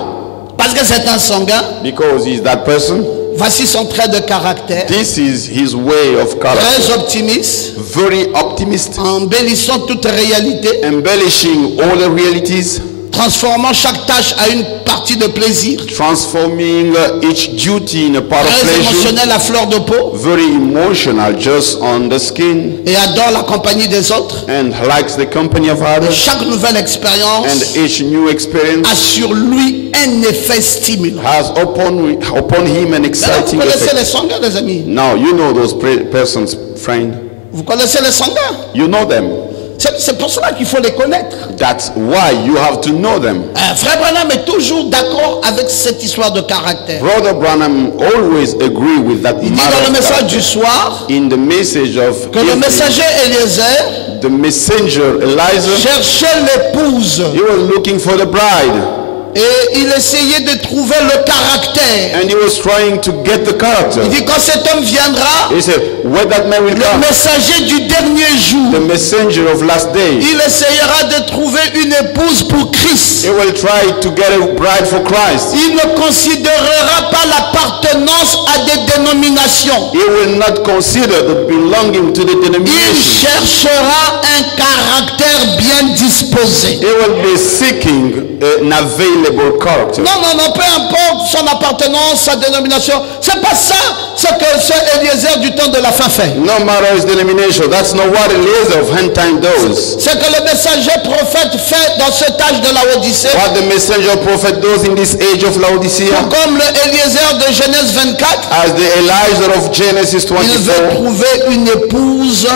parce que c'est un sanguin, because he's that person, voici son trait de caractère. this is his way of character. Très optimiste, Very optimist. embellissant toute réalité, Embellishing all the realities. transformant chaque tâche à une partie de plaisir. Transforming each duty in a part of Très pleasure. émotionnel à fleur de peau Very emotional, just on the skin. et adore la compagnie des autres. And likes the company of others. Chaque nouvelle expérience And each new experience a sur lui un effet stimulant. has upon him an Maintenant, vous exciting connaissez effect. les sanguins, les amis. Now you know those persons, friend. Vous connaissez les sanguins. You know them. C'est pour cela qu'il faut les connaître. That's why you have to know them. Frère Branham est toujours d'accord avec cette histoire de caractère. Brother Branham always agree with that Il dit matter dans le of message fact. du soir In the message of que le evening, messager Eliezer the messenger Elijah, cherchait l'épouse he was looking for the bride. et il essayait de trouver le caractère. And he was trying to get the character. Il dit quand cet homme viendra, He said, when that man will le come, messager du dernier the jour, messenger of last day, il essayera de trouver une épouse pour Christ. he will try to get a bride for Christ. Il ne considérera pas l'appartenance à des dénominations. He will not consider the belonging to the Il denomination. cherchera un caractère bien disposé. He will be seeking an available character. Non, peu importe son appartenance, sa dénomination. C'est pas ça ce que ce Eliezer du temps de la fin fait. No matter his denomination, that's not what Eliezer of hand time does. Ce que le messager prophète fait dans cet âge de la Odyssée, What the messenger prophet does in this age of Laodicea, comme le Eliezer de Genèse 24, as the Elijah of Genesis il veut 24, trouver une épouse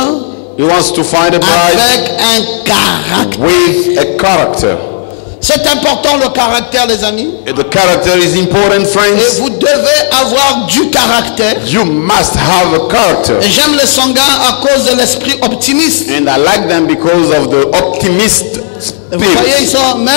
he wants to find a bride avec un caractère. with a character. C'est important le caractère, les amis. The character is important, Et friends. vous devez avoir du caractère. You must have a character. Et j'aime les sanguins à cause de l'esprit optimiste. And I like them because of the optimist Vous voyez, ils sont... Mais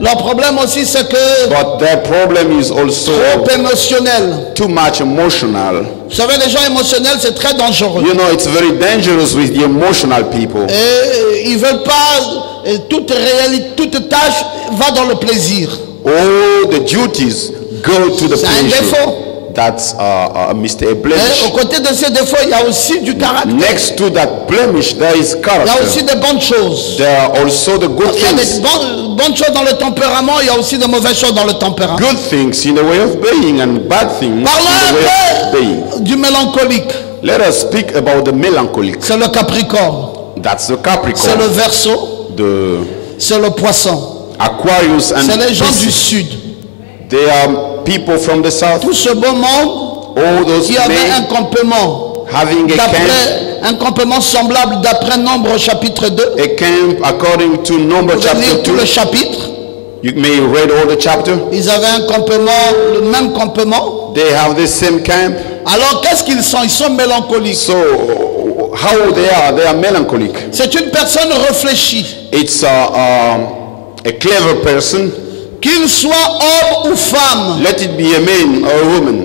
leur problème aussi, c'est que... But their problem is also trop émotionnel. too much emotional. Vous savez, les gens émotionnels, c'est très dangereux. You know, it's very dangerous with the emotional people. Et ils veulent pas... toute réalité, toute tâche va dans le plaisir. All the duties go to the C'est un pleasure. défaut. That's a mistake, a blemish. Aux côtés de ces défauts, il y a aussi du caractère. Next to that blemish, there is Il y a character. aussi des bonnes choses. There are also the good Il y a des things. bonnes choses dans le tempérament, il y a aussi de mauvaises choses dans le tempérament. Good things in the way of being and bad things in Parlons the way un of peu being. du mélancolique. Let us speak about the melancholic. C'est le Capricorne, That's the c'est le Capricorn, Verseau, the c'est le Poisson. Aquarius and C'est les gens du Pisces. Sud. They are people from the south. Tout ce beau monde All those qui avait un men campement, having a camp, un campement semblable d'après Nombre chapitre 2. a camp according to Numbers Vous allez chapter lire tout 2. le chapitre. You may read all the chapter. Ils avaient un campement, le même campement. They have the same camp. Alors qu'est-ce qu'ils sont? Ils sont mélancoliques. So how they are melancholic. C'est une personne réfléchie. It's a clever person. Qu'il soit homme ou femme, Let it be a man or a woman.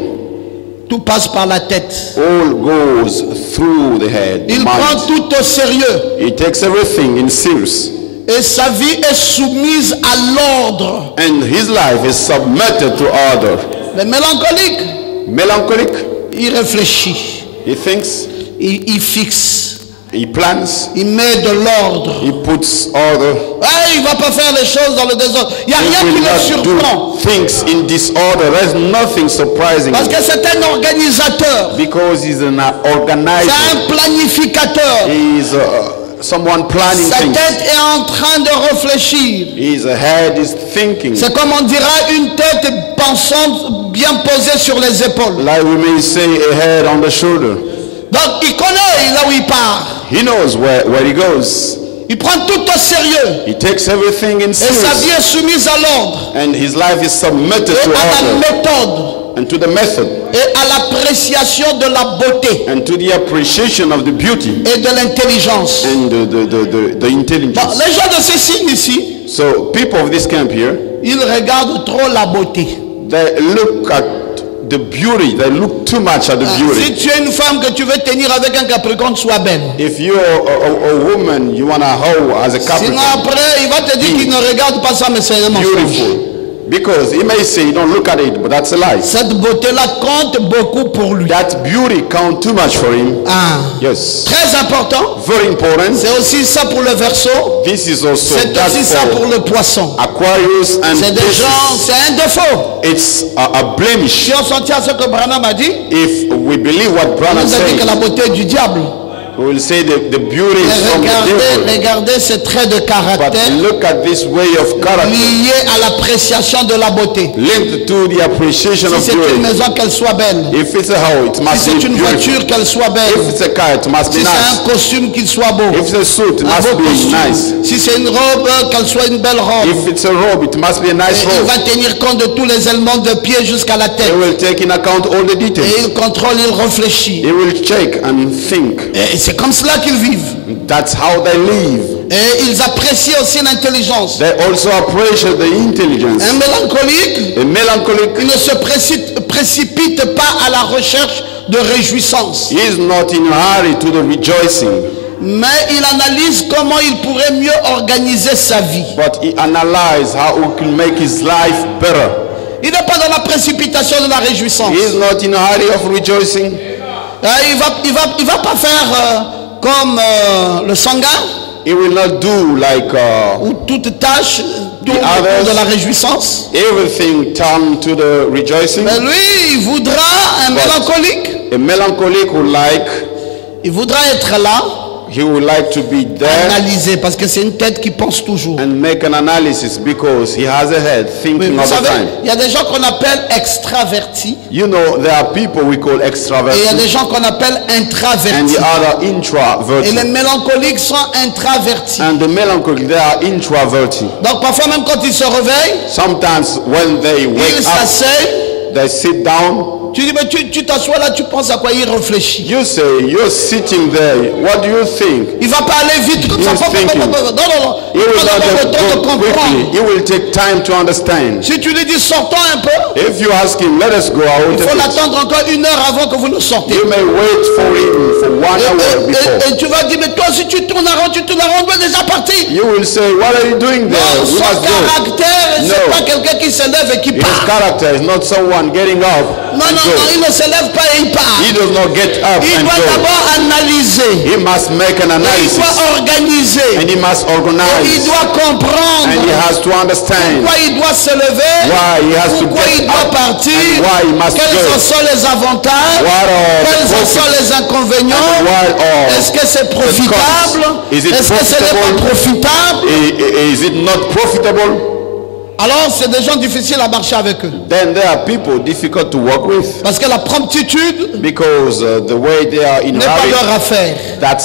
tout passe par la tête. All goes through the head, the Il prend mind. tout au sérieux. He takes everything in serious. Et sa vie est soumise à l'ordre. And his life is submitted to order. Le mélancolique, Melancholic, il réfléchit, he thinks, il fixe, he plans, il met de l'ordre. he puts order. Ah, il ne va pas faire les choses dans le désordre. Il n'y a He rien qui will le not surprend. do things in disorder. There's nothing surprising Parce que c'est un organisateur. because he's an C'est organizer. un planificateur. He's someone planning Sa things. tête est en train de réfléchir. His head is thinking. C'est comme on dira une tête pensante bien posée sur les épaules. Like we may say, a head on the shoulder. Donc il connaît là où il part. He knows where he goes. Il prend tout au sérieux. He takes everything in Et sa vie serious. est soumise à l'ordre. And his life is submitted Et to à la order méthode. and to the method Et à l'appréciation de la beauté. and to the appreciation of the beauty Et de l'intelligence. and the Bon, intelligence. les gens de ces signes ici, So people of this camp here, ils regardent trop la beauté. they look at the beauty. They look too much at the Si beauty. tu es une femme que tu veux tenir avec un Capricorne, sois belle. If you're a woman, you want to hoe as a Sinon Capricorn, après, il va te dire qu'il ne regarde pas ça, mais c'est un mensonge. beautiful. Because he may say, don't look at it, but that's a lie. Cette beauté-là compte beaucoup pour lui. That beauty count too much for him. Ah. Yes. Très important. Very important. C'est aussi ça pour le Verseau. This is also C'est that aussi ça pour for le Poisson. Aquarius and C'est des Pisces. gens, c'est un défaut. It's a blemish. Si on s'en tient à ce que Branham a dit, If we believe what on Branham nous a dit que says, la beauté est du diable. we will say the beauty is from the devil. Regardez ces traits de But caractère look at this way of character liés à l'appréciation de la beauté. linked to the appreciation Si of c'est une beauty. maison, qu'elle soit belle. If it's a house, it Si must c'est be une beautiful. voiture, qu'elle soit If belle. it's a car, it must be Si c'est nice. un costume, qu'il soit beau. If it's a suit, it Un must beau be costume. nice. Si c'est une robe, qu'elle soit une belle robe. If it's a robe, it must be a nice Et il robe. va tenir compte de tous les éléments de pied jusqu'à la tête. He will take in account all the Et details. il contrôle, il réfléchit. He will check and think. Et c'est comme cela qu'ils vivent. That's how they live. Et ils apprécient aussi l'intelligence. They also appreciate the intelligence. Un mélancolique, A melancholic il ne se précipite pas à la recherche de réjouissance. is not in a hurry to the rejoicing, Mais il analyse comment il pourrait mieux organiser sa vie. but he analyzes how he can make his life better. Il n'est pas dans la précipitation de la réjouissance. He is not in a hurry of rejoicing. Il va pas faire comme le sanguin, He will not do like où toute tâche tourne others. autour de la réjouissance. everything turn to the rejoicing. Mais lui, il voudra un mélancolique. A melancholic would like, Il voudra être là, he would like to be there analyser, parce que c'est une tête qui pense toujours. and make an analysis because he has a head Oui, thinking vous all the savez, time. il y a des gens qu'on appelle extravertis You know, there are people we call et il y a extraverts des gens qu'on appelle and intravertis. the other Et introverts. les mélancoliques sont intravertis. And the melancholic, they are introverted. Donc parfois même quand ils se réveillent, Sometimes when they wake ils up, s'asseyent They sit down. Tu dis, mais tu t'assois là, tu penses à quoi? Il réfléchit. You say, you're sitting there. What do you think? Il va pas aller vite comme ça. Non. He will not le temps de go quickly. comprendre. He will take time to understand. Si tu lui dis sortons un peu, If you ask him, let us go out. il faut l'attendre encore 1 heure avant que vous ne sortez. You may wait for him for 1 hour before. Et tu vas dire, mais toi si tu tournes en rond, on est déjà parti. You will say, what are you doing there? Non, We son must go. caractère, c'est pas quelqu'un qui se lève et qui His part. character is not someone getting up. Non, il ne se lève pas et il part. He does not get up Il and doit go. d'abord analyser. He must make an Il analysis. doit organiser. And he must Il organize. doit comprendre. And he has to understand Pourquoi il doit se lever? why he has to Pourquoi il get doit up partir? and why he must Quels go. en sont les avantages? What are Quels the en sont profits? les inconvénients? And what are Est-ce que c'est profitable? Is it Est-ce que ce n'est pas profitable? Is it not profitable? Alors c'est des gens difficiles à marcher avec eux. Then there are people difficult to work with Parce que la promptitude because the way they are in n'est pas hurry, leur affaire. that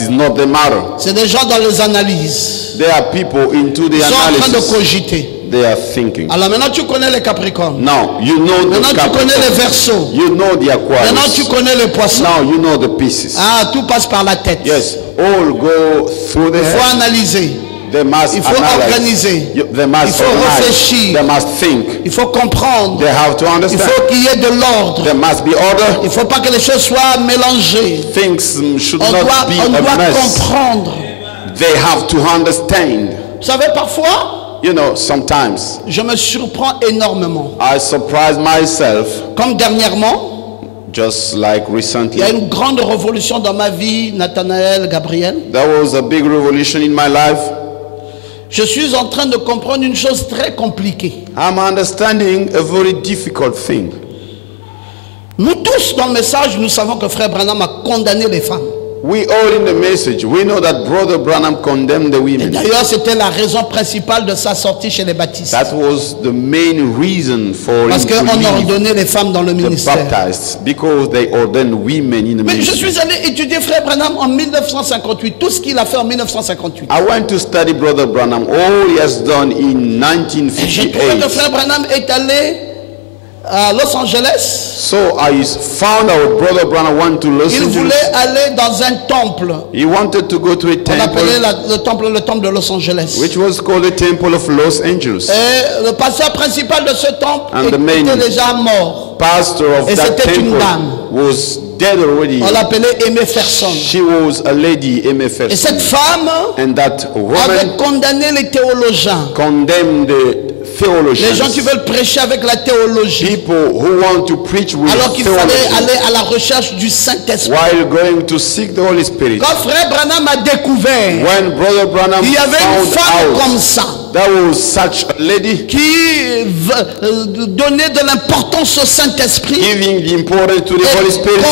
is not the matter. C'est des gens dans les analyses. There are people into the Ils sont en train de analysis. cogiter. They are thinking. Alors maintenant tu connais les Capricornes. Now you know the Maintenant tu connais les Capricorn. Verseaux. You know the Maintenant tu Aquarius. connais les Poissons. Now you know the pieces. Ah, tout passe par la tête. Yes, all go through the Il faut head. analyser. They must Il faut analyze. organiser. They must Il faut organize. réfléchir. They must think. Il faut comprendre. They have to Il understand. faut qu'il y ait de l'ordre. There must be order. Il ne faut pas que les choses soient mélangées. Things should On not doit be a mess. comprendre. They have to understand. Vous savez, parfois, You know, sometimes je me surprends énormément. I surprise myself, Comme dernièrement, just like il y a recently. une grande révolution dans ma vie, Nathanaël, Gabriel. There was a big revolution in my life. Je suis en train de comprendre une chose très compliquée. I'm understanding a very difficult thing. Nous tous, dans le message, nous savons que Frère Branham a condamné les femmes. We all in the message, we know that Brother Branham condemned the Et women. d'ailleurs, c'était la raison principale de sa sortie chez les baptistes. That was the main reason for Parce him to qu'on a leave ordonné les femmes dans le the ministère. baptized, because they ordained women in the Mais je ministry. suis allé étudier Frère Branham en 1958, tout ce qu'il a fait en 1958. I went to study Brother Branham, all he has done in Et j'ai trouvé que 1958. Frère Branham est allé à Los Angeles. So I found out Brother Branham went to Los Il Angeles. voulait aller dans un temple. He wanted to go to a On appelait temple le temple de Los Angeles. which was called the Temple of Los Angeles. Et le pasteur principal de ce temple And the main- était déjà mort. Pastor of Et that c'était une temple dame. was dead already. On l'appelait Aimé Ferson. She was a lady, Et MFS. cette femme And that avait woman condamné les théologiens. condemned the Les gens qui theologians. veulent prêcher avec la théologie. People who want to preach with Alors qu'il fallait theology aller à la recherche du Saint-Esprit. while going to seek the Holy Spirit. Quand Frère Branham a découvert, When Brother Branham il y avait une found femme out comme ça there was such a lady qui donnait de l'importance au Saint-Esprit giving the importance to the Holy Spirit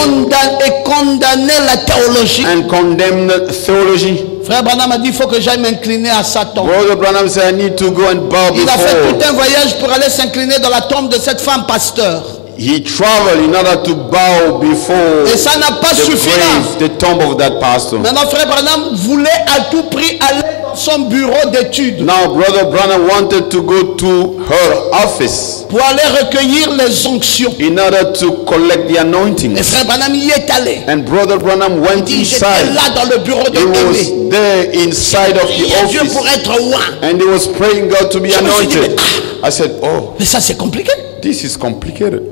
et condamnait la théologie. and condemned theology. Frère Branham a dit, il faut que j'aille m'incliner à sa tombe. Brother Branham said, I need to go and bow Il a fait before. tout un voyage pour aller s'incliner dans la tombe de cette femme pasteur. He traveled in order to bow before Et ça n'a pas the suffi là. grave, the tomb of that pastor. Maintenant, Frère Branham voulait à tout prix aller dans son bureau d'études Now, Brother Branham wanted to go to her office pour aller recueillir les onctions. in order to collect the anointing. Et Frère Branham y est allé. And Brother Branham went Il était inside. là dans le bureau de He Aimé. was there inside of Priez the Dieu office. pour être roi. And he was praying God to be Je me suis dit, anointed. I said, oh, Mais ça, c'est compliqué. this is complicated.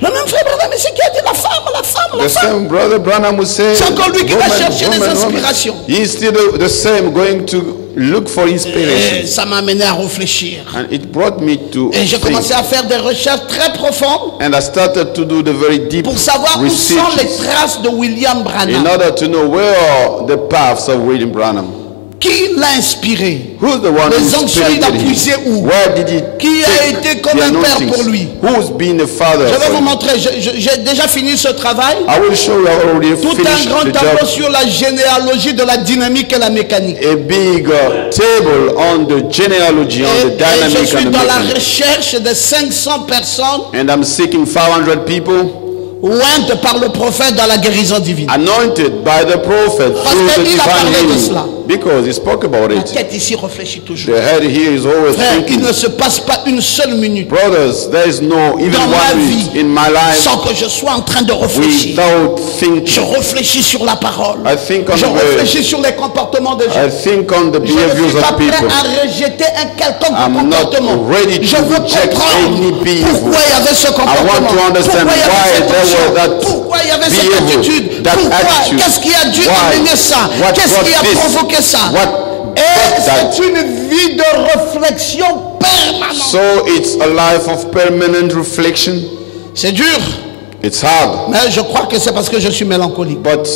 Le même Frère Branham, mais c'est qui a dit la femme, la femme, la The femme. same Brother Branham would say, C'est encore lui qui va chercher les inspirations. He's still the same, going to look for Et inspiration. ça m'a amené à réfléchir. And it brought me to Et j'ai think. commencé à faire des recherches très profondes And I started to do the very deep pour savoir où sont les researches traces de William in Branham. order to know where are the paths of William Branham. Qui l'a inspiré? Who's the one Les who onctions, il a inspired him? puisé où? Where did he Qui a take été comme the un père anointings? pour lui? Who's been a father Je vais for vous him? montrer, j'ai déjà fini ce travail. I will show you. I already Tout un finished grand the tableau job. sur la généalogie de la dynamique et la mécanique. A big table on the genealogy, on the Et je dynamic suis and the dans la mechanic. recherche de 500 personnes And I'm seeking 500 people ointes par le prophète dans la guérison divine. anointed by the prophet Parce through the qu'il a divine parlé de healing. cela. Because he spoke about La it. tête ici réfléchit toujours. The head here is always Frère, il thinking. ne se passe pas une seule minute Brothers, there is no even dans ma 1 minute vie in my life sans que je sois en train de réfléchir. without Je thinking. réfléchis sur la parole. I think on Je the word. réfléchis sur les comportements des gens. I think on the Je ne behaviors suis pas of prêt people. à rejeter un quelconque I'm not comportement. ready to Je veux reject comprendre any behavior. pourquoi il y avait ce I comportement. want to understand Pourquoi il y why avait cette there action. was that Pourquoi il y avait cette behavior, attitude. that Pourquoi. attitude. Qu'est-ce qui a dû Why? amener ça. What Qu'est-ce qui a brought this? provoqué ça. What Et brought that? c'est une vie de réflexion permanente. So it's a life of permanent reflection. C'est dur. It's hard. Mais je crois que c'est parce que je suis mélancolique. But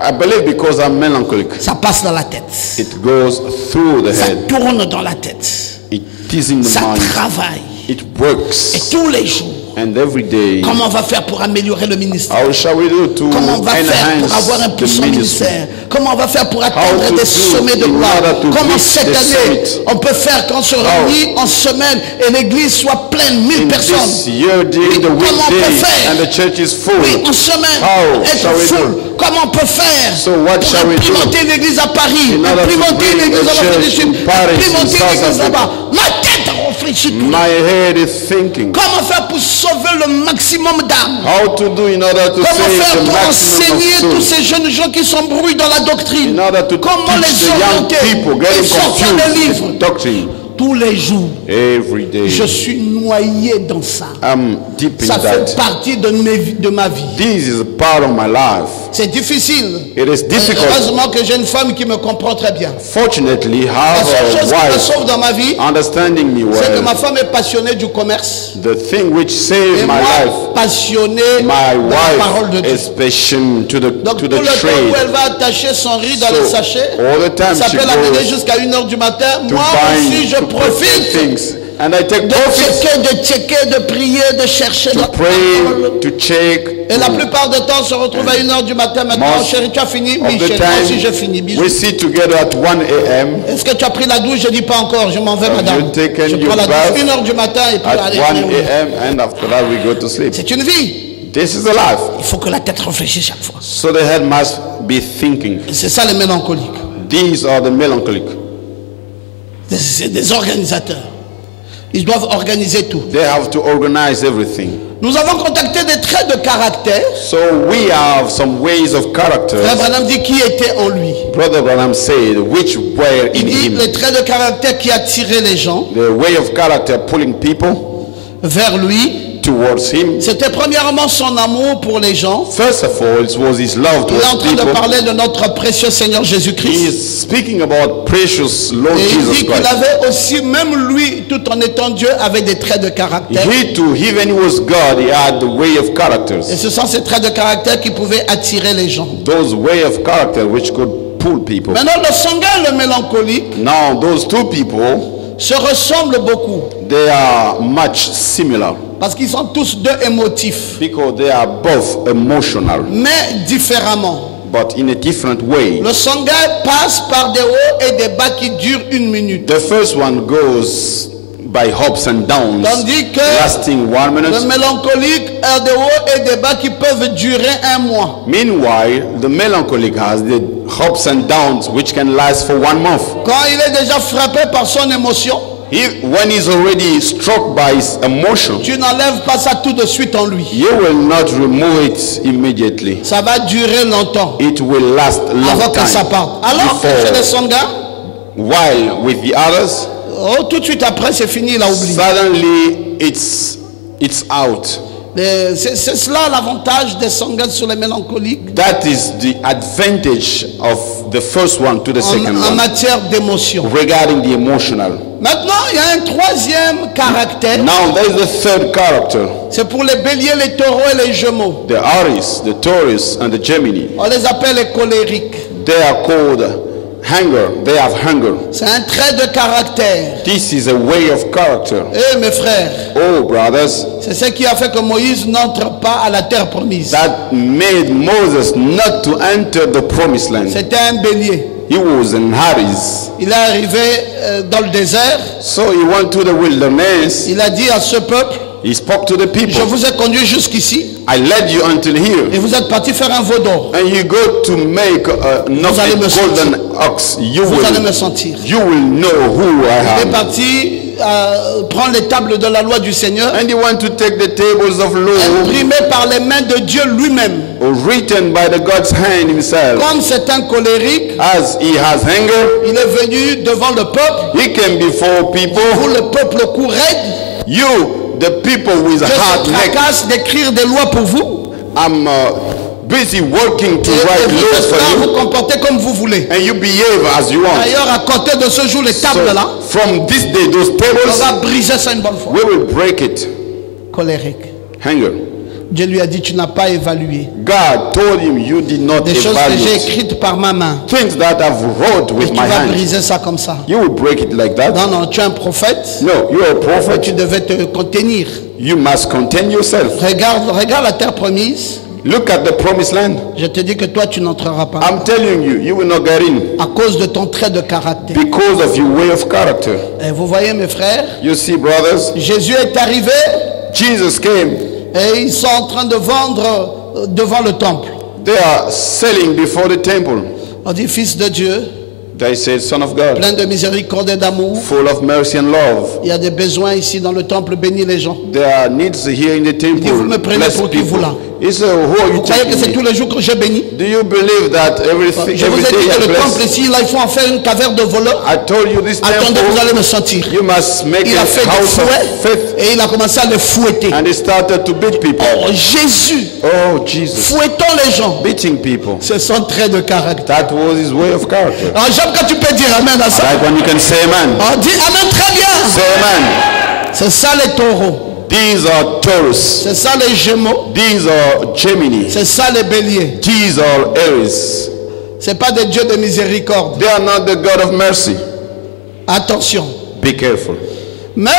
I believe because I'm melancholic, Ça passe dans la tête. it goes through the Ça head. tourne dans la tête. It is in the Ça mind. travaille. It Et works. tous les jours. And every day, Comment on va faire pour améliorer le ministère? how shall we do to Comment on va faire pour avoir un enhance the puissant ministry? ministère? Comment on va faire pour How atteindre to des do sommets de in gloire? order to Comment reach cette the année summit? on peut faire quand on se réunit en semaine et l'église soit pleine, 1000 In personnes? this year, during the Comment on peut weekday, faire? and the church is full. Oui, en semaine, How être shall we full. do? Comment on peut faire So what pour shall we do? implémenter une église à Paris, In order to implémenter une bring église a en Afrique du church Sud, in Paris, in implémenter une South église Africa. là-bas? Ma tête réfléchit tout. My head is thinking. Comment faire pour sauver le maximum d'âmes? How to do in order to Comment save faire the pour maximum enseigner of tous souls? ces jeunes gens qui s'embrouillent dans la doctrine? In order to Comment teach les the young orienter people et getting sortir des confused livres? with doctrine Tous les jours, every day. je suis noyé dans ça. I'm deep in Ça fait that. partie de ma vie. This is a part of my life. C'est difficile. It is difficult. Heureusement que j'ai une femme qui me comprend très bien. Fortunately, I La have seule a chose qui me wife sauve dans ma vie, understanding me c'est que well. ma femme est passionnée du commerce. The thing which saved Et my moi, life, passionné my de la parole de wife Dieu. is passion to Donc the tout le temps où trade. elle va attacher son riz dans So, les sachets, all the time ça she peut l'amener goes jusqu'à 1h du matin. to Moi aussi, bind, je to prepare profite things. And I take de profit checker, de prier, de chercher to la pray, parole. to check. Et la plupart du temps, on se retrouve à 1h du matin. Maintenant, Most chérie, tu as fini? Oui, Of the chérie, moi aussi, j'ai time, fini. Bisous. we sit together at 1 a.m. Est-ce que tu as pris la douche? Je dis pas encore, je m'en vais, madame. you taken Je your prends la bath douche 1h du matin et puis at allez, 1 allez, allez. a.m. and after that we go to sleep. C'est une vie. This is a life. Il faut que la tête réfléchisse chaque fois. So the head must be thinking. Et c'est ça les mélancoliques. These are the melancholic. C'est des organisateurs. Ils doivent organiser tout. They have to organize everything. Nous avons contacté des traits de caractère. So we have some ways of character. Frère Branham dit qui était en lui. Brother Branham said, which were Il in dit him. les traits de caractère qui attiraient les gens The way of character pulling people vers lui. towards him. C'était premièrement son amour pour les gens. First of all, it was his love Il est en towards train de people. parler de notre précieux Seigneur He Jésus-Christ. is speaking about precious Lord Et il Jesus dit qu'il Christ. avait aussi, même lui, tout en étant Dieu, avait des traits de caractère. He too, even he was God, he had the way of Et characters. ce sont ces traits de caractère qui pouvaient attirer les gens. Those way of character which could pull people. Maintenant, le sanguin et le mélancolique Now, those two people, se ressemblent beaucoup. they are much similar Parce qu'ils sont tous deux émotifs, because they are both emotional, mais différemment. but in a different way. Le sanguin passe par des hauts et des bas qui durent 1 minute. The first one goes by ups and downs, Tandis que lasting 1 le minute. mélancolique a des hauts et des bas qui peuvent durer 1 mois. Meanwhile, the melancholic has the ups and downs which can last for 1 month. Quand il est déjà frappé par son émotion, When he's already struck by his emotion, tu n'enlèves pas ça tout de suite en lui. you will not remove it immediately. Ça va durer longtemps It will last avant long que ça time. parte. Alors que chez les sanguins, While with the others, oh, tout de suite après, c'est fini, il a oublié. suddenly it's out. C'est cela l'avantage des sanguins sur les mélancoliques That is the advantage of the first one to the second en one matière d'émotion. regarding the emotional. Maintenant, il y a un troisième caractère. Now there is the third character, C'est pour les béliers, les taureaux et les gémeaux. the Aries, the Taurus, and the Gemini. On les appelle les colériques. They are called hunger. They have hunger. C'est un trait de caractère. This is a way of character. Eh mes frères, Oh, brothers, c'est ce qui a fait que Moïse n'entre pas à la terre promise. that made Moses not to enter the promised land. C'était un bélier. He was in Aries. Il est arrivé dans le désert. So he went to the wilderness. Il a dit à ce peuple, He spoke to the people. Je vous ai conduit jusqu'ici. I led you until here. Et vous êtes parti faire un veau d'or. And you go to make a golden ox. You allez me sentir. You will know who I am. Il est parti prendre les tables de la loi du Seigneur. And he went to take the tables of law. Imprimées par les mains de Dieu lui-même. Written by the God's hand himself. Comme c'est un colérique. As he has anger. Il est venu devant le peuple. He came before people. Pour le peuple cou raide. You, the people with a hard neck. Je tracasse d'écrire des lois pour vous. I'm busy working to write laws for you. Vous comportez comme vous voulez. And you behave as you want. D'ailleurs, à côté de ce jour, les tables là. From this day, those tables. On va briser ça une bonne fois. We will break it. Colérique. Anger. Dieu lui a dit, tu n'as pas évalué. God told him, you did not des choses que j'ai écrites par ma main. Things that I've wrote with my hand. Tu vas briser ça comme ça. You will break it like that. Non, tu es un prophète. No, you are a prophet. Et tu devais te contenir. You must contain yourself. Regarde la terre promise. Look at the promised land. Je te dis que toi tu n'entreras pas. I'm telling you, you will not get in. À cause de ton trait de caractère. Because of your way of character. Et vous voyez mes frères. You see, brothers. Jésus est arrivé. Jesus came. Et ils sont en train de vendre devant le temple. They are selling before the temple. On dit fils de Dieu. They say, Son of God. Plein de miséricorde et d'amour. Full of mercy and love. Il y a des besoins ici dans le temple, bénis les gens. There are needs here in the temple. Et vous me prenez pour qui vous là? Vous croyez que c'est tous les jours que je bénis? Do you believe that everything? Je vous ai dit que le temple ici, là, il faut en faire une caverne de voleurs. I told you this temple. Attendez, vous allez me sentir. You must make il a fait des fouets et il a commencé à les fouetter. And he started to beat people. Oh Jésus. Oh Jesus. Fouettant les gens. Beating people. C'est son trait de caractère. That was his way of character. Alors j'aime quand tu peux dire amen à ça. Like when you can say amen. Oh, dis amen très bien. Say amen. C'est ça les taureaux. These are Taurus. C'est ça les Gémeaux. These are Gemini. C'est ça les Béliers. These are Aries. C'est pas des dieux de miséricorde. They are not the God of mercy. Attention. Be careful. Mais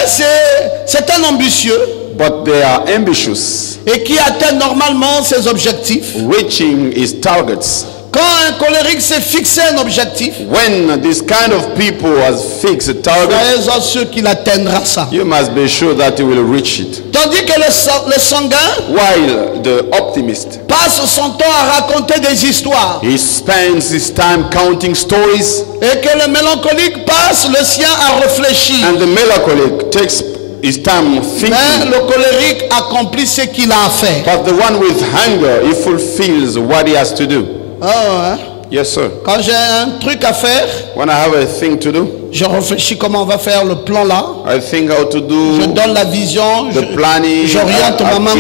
c'est un ambitieux. But they are ambitious. Et qui atteint normalement ses objectifs. Reaching his targets. Quand un colérique s'est fixé un objectif, when this kind of people has fixed a target, soyez en sûr qu'il atteindra ça. You must be sure that he will reach it. Tandis que le sanguin, while the optimist, passe son temps à raconter des histoires, he spends his time counting stories, et que le mélancolique passe le sien à réfléchir. And the melancholic takes his time thinking. Mais le colérique accomplit ce qu'il a à faire. But the one with hunger, he fulfills what he has to do. Oh, hein? Yes, sir. Quand j'ai un truc à faire, when I have a thing to do, je réfléchis comment on va faire le plan là. I think how to do. Je donne la vision. The planning. J'oriente maman.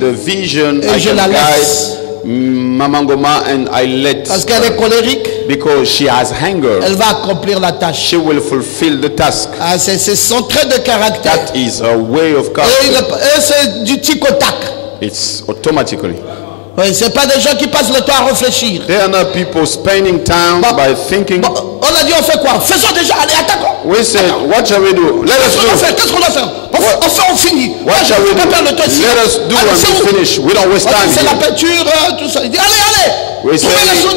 The vision. Et je la laisse. Maman Goma, and I let. Parce qu'elle est colérique. Because she has hunger. Elle va accomplir la tâche. She will fulfill the task. Ah, c'est son trait de caractère. That is her way of character. Et c'est du tic au tac. It's automatically. Oui, c'est pas des gens qui passent le temps à réfléchir. They are not people spending time by thinking. On a dit on fait quoi? Faisons déjà, allez, attaquons. We said, what shall we do? Let us do. Qu'est-ce qu'on doit faire? On finit. What shall we do? Let us do and we finish. We don't waste time. C'est la peinture, tout ça. Il dit, allez. Soumez les seaux,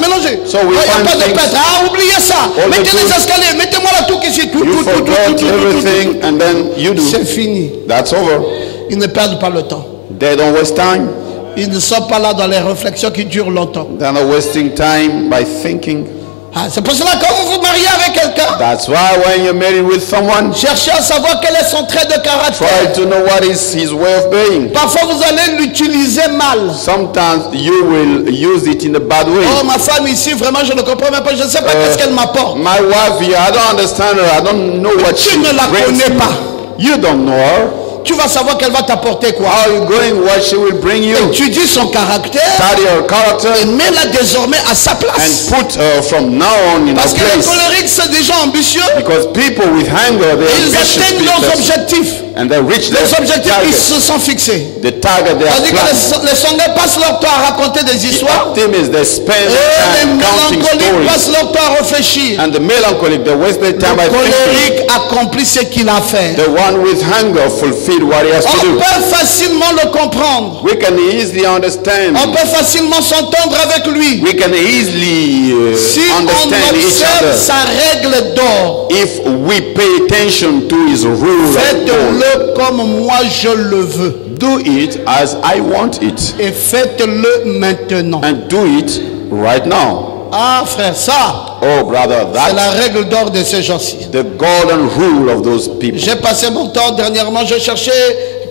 mélangez. So we find pas de peintre. Ah, oubliez ça. Mettez les escaliers, mettez-moi la tour ici. You forgot everything and then you do. C'est fini. That's over. Ils ne perdent pas le temps. They don't waste time. Ils ne sont pas là dans les réflexions qui durent longtemps. They're not wasting time by thinking. Ah, c'est pour cela que quand vous vous mariez avec quelqu'un, that's why when you're married with someone, cherchez à savoir quel est son trait de caractère. Try to know what is his way of being. Parfois vous allez l'utiliser mal. Sometimes you will use it in a bad way. Oh, ma femme ici, vraiment je ne comprends même pas, je ne sais pas qu'est-ce qu'elle m'apporte. My wife here, I don't understand her, I don't know what she brings. Tu ne la connais pas. You don't know her. Tu vas savoir qu'elle va t'apporter quoi. How are you going? What she will bring you? Étudie son caractère. Study her character. Et mets-la désormais à sa place. And put her from now on in Parce her que place. les colériques, c'est des gens ambitieux. Because people with hunger, they ils atteignent leurs objectifs. And they reach les their objectifs target. ils se sont fixés. The target they Tandis are que planning. les songeurs passent leur temps à raconter des The histoires. optimists, they spend Et their les time counting mélancoliques passent stories. leur temps à réfléchir. And the melancholic, they waste their time by Le thinking. colérique accomplit ce qu'il a fait. The one with hunger fulfilled what he has to On do. peut facilement le comprendre. We can easily understand. On peut facilement s'entendre avec lui. We can easily Si on understand each observe other sa règle d'or, if we pay attention to his rule. faites-le comme moi je le veux. Do it as I want it, Et faites-le maintenant. and do it right now. Ah frère, ça, Oh brother, c'est la that's règle d'or de ces gens-ci. the golden rule of those people. J'ai passé mon temps dernièrement, je cherchais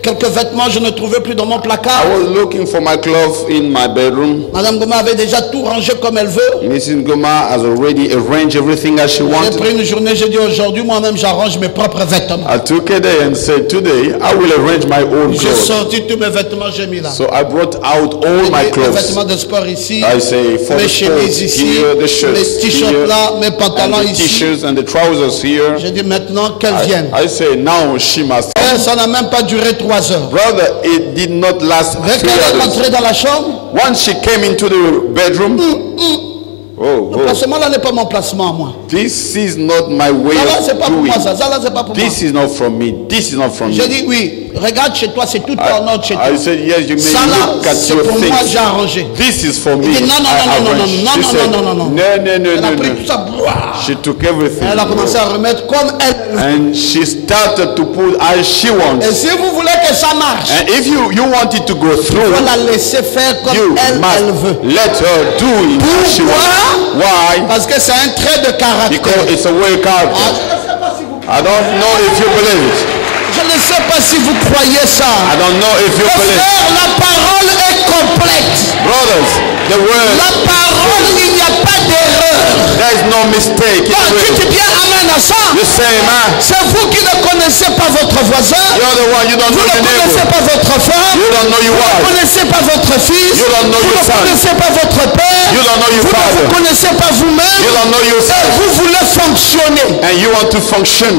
quelques vêtements, je ne trouvais plus dans mon placard. I was looking for my clothes in my bedroom. Madame Goma avait déjà tout rangé comme elle veut. Mrs. Goma has already arranged everything as she J'ai wanted. pris une journée, j'ai dit aujourd'hui, moi-même j'arrange mes propres vêtements. I took a day and said, today I will arrange my own J'ai clothes. sorti tous mes vêtements, j'ai mis là. So I brought out all my Mes clothes. vêtements de sport ici, I say for mes the chemises shirts ici, here, the mes shirts t-shirts here, là, mes pantalons and the ici. t-shirts and the trousers here. J'ai dit maintenant qu'elles viennent. I say now she must. Et ça n'a même pas duré 3 heures. Brother, it did not last Dès 3 qu'elle est hours. entrée dans la chambre, Once she came into the bedroom, le placement là n'est pas mon placement à moi. this is not my way Ça là c'est of pas pour doing. moi ça, ça là c'est pas pour moi. This is not from me. This is not from J'ai me. dit oui, regarde chez toi, c'est tout en ordre chez toi. I said yes. You may Ça là, look at c'est your pour moi, things. j'ai arrangé. This is for me. Il dit non, non, I non, non, non, arranged. non, She non, said, non, non, non, non. no, Elle a pris no. tout ça. Bouah. She took everything. Elle a commencé à remettre comme elle veut. And she started to put as she wants. Et si vous voulez que ça marche, And if you want it to go il through, faut la laisser faire comme you elle must veut. let her do it as she wants. Why? Parce que c'est un trait de caractère. Because it's a way character. Ah, je ne sais pas si vous, I don't know if you believe it. je ne sais pas si vous croyez ça. I don't know if you Mes believe it. frères, la parole est complète. Brothers, the word, La parole, il n'y a pas d'erreur. there is no mistake in Quand the tu word. dis bien amen à ça, You say, man, c'est vous qui ne connaissez pas votre voisin. you're the one, you don't Vous know ne your connaissez neighbor. pas votre femme. You don't know your Vous ne wife. connaissez pas votre fils. You don't know Vous your ne son. connaissez pas votre père. You don't know your Vous ne father. vous connaissez pas vous-même. You don't know Et yourself. vous voulez fonctionner. And you want to function.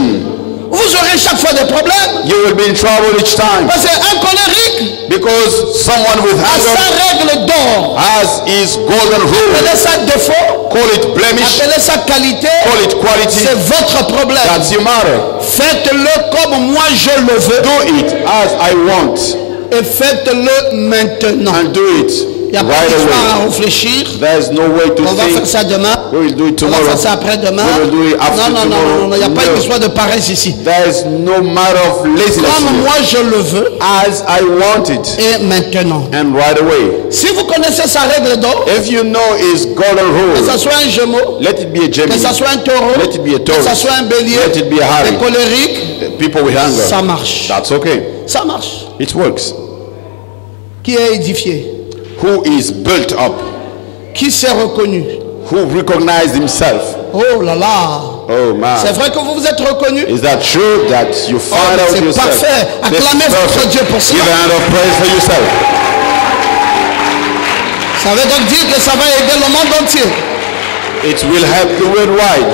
Vous aurez chaque fois des problèmes. You will be in trouble each time. Parce qu'un colérique Because someone with a sa hunger règle d'or. has his golden rule. Appelez ça défaut. Call it blemish. Appelez ça qualité. Call it quality. C'est votre problème. That's your matter. Faites-le comme moi je le veux. Do it as I want. Et faites-le maintenant. And do it Il n'y a pas right d'histoire away. à réfléchir. There is no way to On va faire think. ça demain. We will do it On va tomorrow. faire ça après-demain. We will do it after Non, non, non, tomorrow. non, non, il n'y a pas No. d'histoire de paresse ici. There is no matter of laziness. Comme moi je le veux As I want it. et maintenant. And right away. Si vous connaissez sa règle d'or, If you know his golden que ça rule, soit un Gémeaux, let it be a que Gemini. ça soit un taureau, Let it be a que Taurus. ça soit un bélier, Let it be a Harry. des colériques, People with hunger. ça marche. That's okay. Ça marche. It works. Qui est édifié? Who is built up? Qui s'est reconnu? Who recognized himself? Oh là là! Oh man. C'est vrai que vous vous êtes reconnu? Is that true that you find out c'est yourself? parfait. This is Acclamez votre perfect. Dieu pour cela. Give a hand of praise for yourself. Ça veut donc dire que ça va aider le monde entier. It will help the world wide.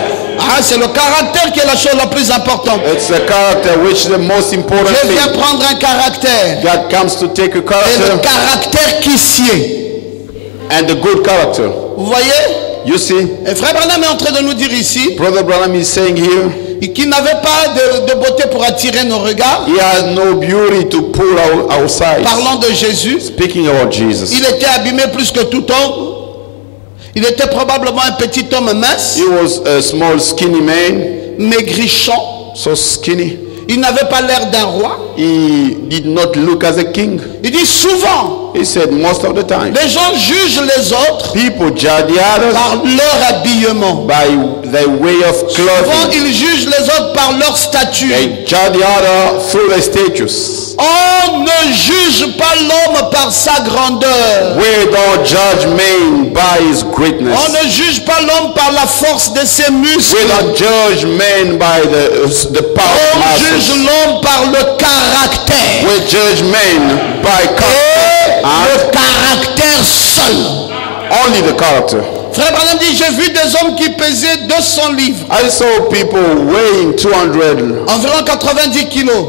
Ah, c'est le caractère qui est la chose la plus importante. It's the character which is the most important Dieu vient thing. prendre un caractère. God comes to take a Et le character caractère qui sied. and the good character. Vous voyez? You see, Et Frère Branham est en train de nous dire ici Brother Branham is saying here, qu'il n'avait pas de beauté pour attirer nos regards. he has no beauty to pull our sides. Parlant de Jésus, Speaking about Jesus, il était abîmé plus que tout homme. Il était probablement un petit homme mince, he was a small skinny man, maigrichon. so skinny. Il n'avait pas l'air d'un roi. He did not look as a king. Il dit souvent, He said most of the time, les gens jugent les autres people judge the others par leur habillement. by their way of Souvent, clothing. ils jugent les autres par leur statut. They judge the other through their status. On ne juge pas l'homme par sa grandeur. We don't judge man by his greatness. On ne juge pas l'homme par la force de ses muscles. We don't judge man by the power of On juge muscles. l'homme par le caractère. We judge men by Et character. le caractère seul. Only the character. Frère Branham dit, j'ai vu des hommes qui pesaient 200 livres, I saw people weighing 200, environ 90 kilos.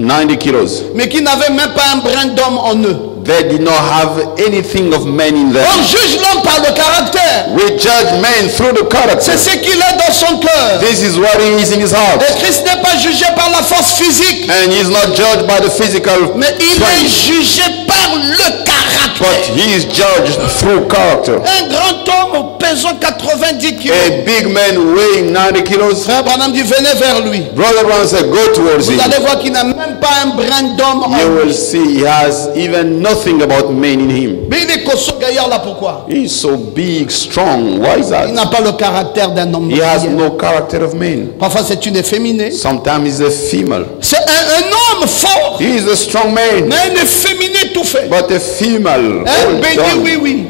90 kilos. mais qui n'avaient même pas un brin d'homme en eux. They did not have anything of man in them. On juge l'homme par le caractère. We judge man through the character. C'est ce qu'il est dans son cœur. This is what he is in his heart. Et Christ n'est pas jugé par la force physique, And he is not judged by the physical mais il est strength, jugé par le caractère. but he is judged through character. Un grand homme pesant 90 kilos. A big man weighing 90 kilos. Frère Branham dit, venez vers lui. Brother Brown said, go towards Vous him. allez voir qu'il n'a même pas un brin d'homme en You lui. will see he has even nothing about man in him. Mais il est costaud gaillard là, pourquoi? He is so big, strong. Why is Il that? n'a pas le caractère d'un homme. He has gaillard. no character of man. Parfois c'est une efféminée. Sometimes he's a female. C'est un homme fort, He is a strong man, mais un efféminé tout fait. but a female. Un all béni, done. oui, oui.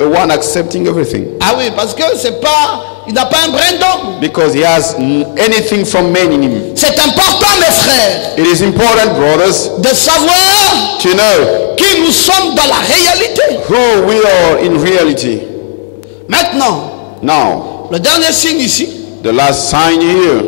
One accepting everything. Ah oui, parce que c'est pas, il n'a pas un brin d'homme. Because he has anything from man in him. C'est important, mes frères, It is important, brothers, de savoir to know qui nous sommes dans la réalité. who we are in reality. Maintenant, Now, le dernier signe ici, the last sign here,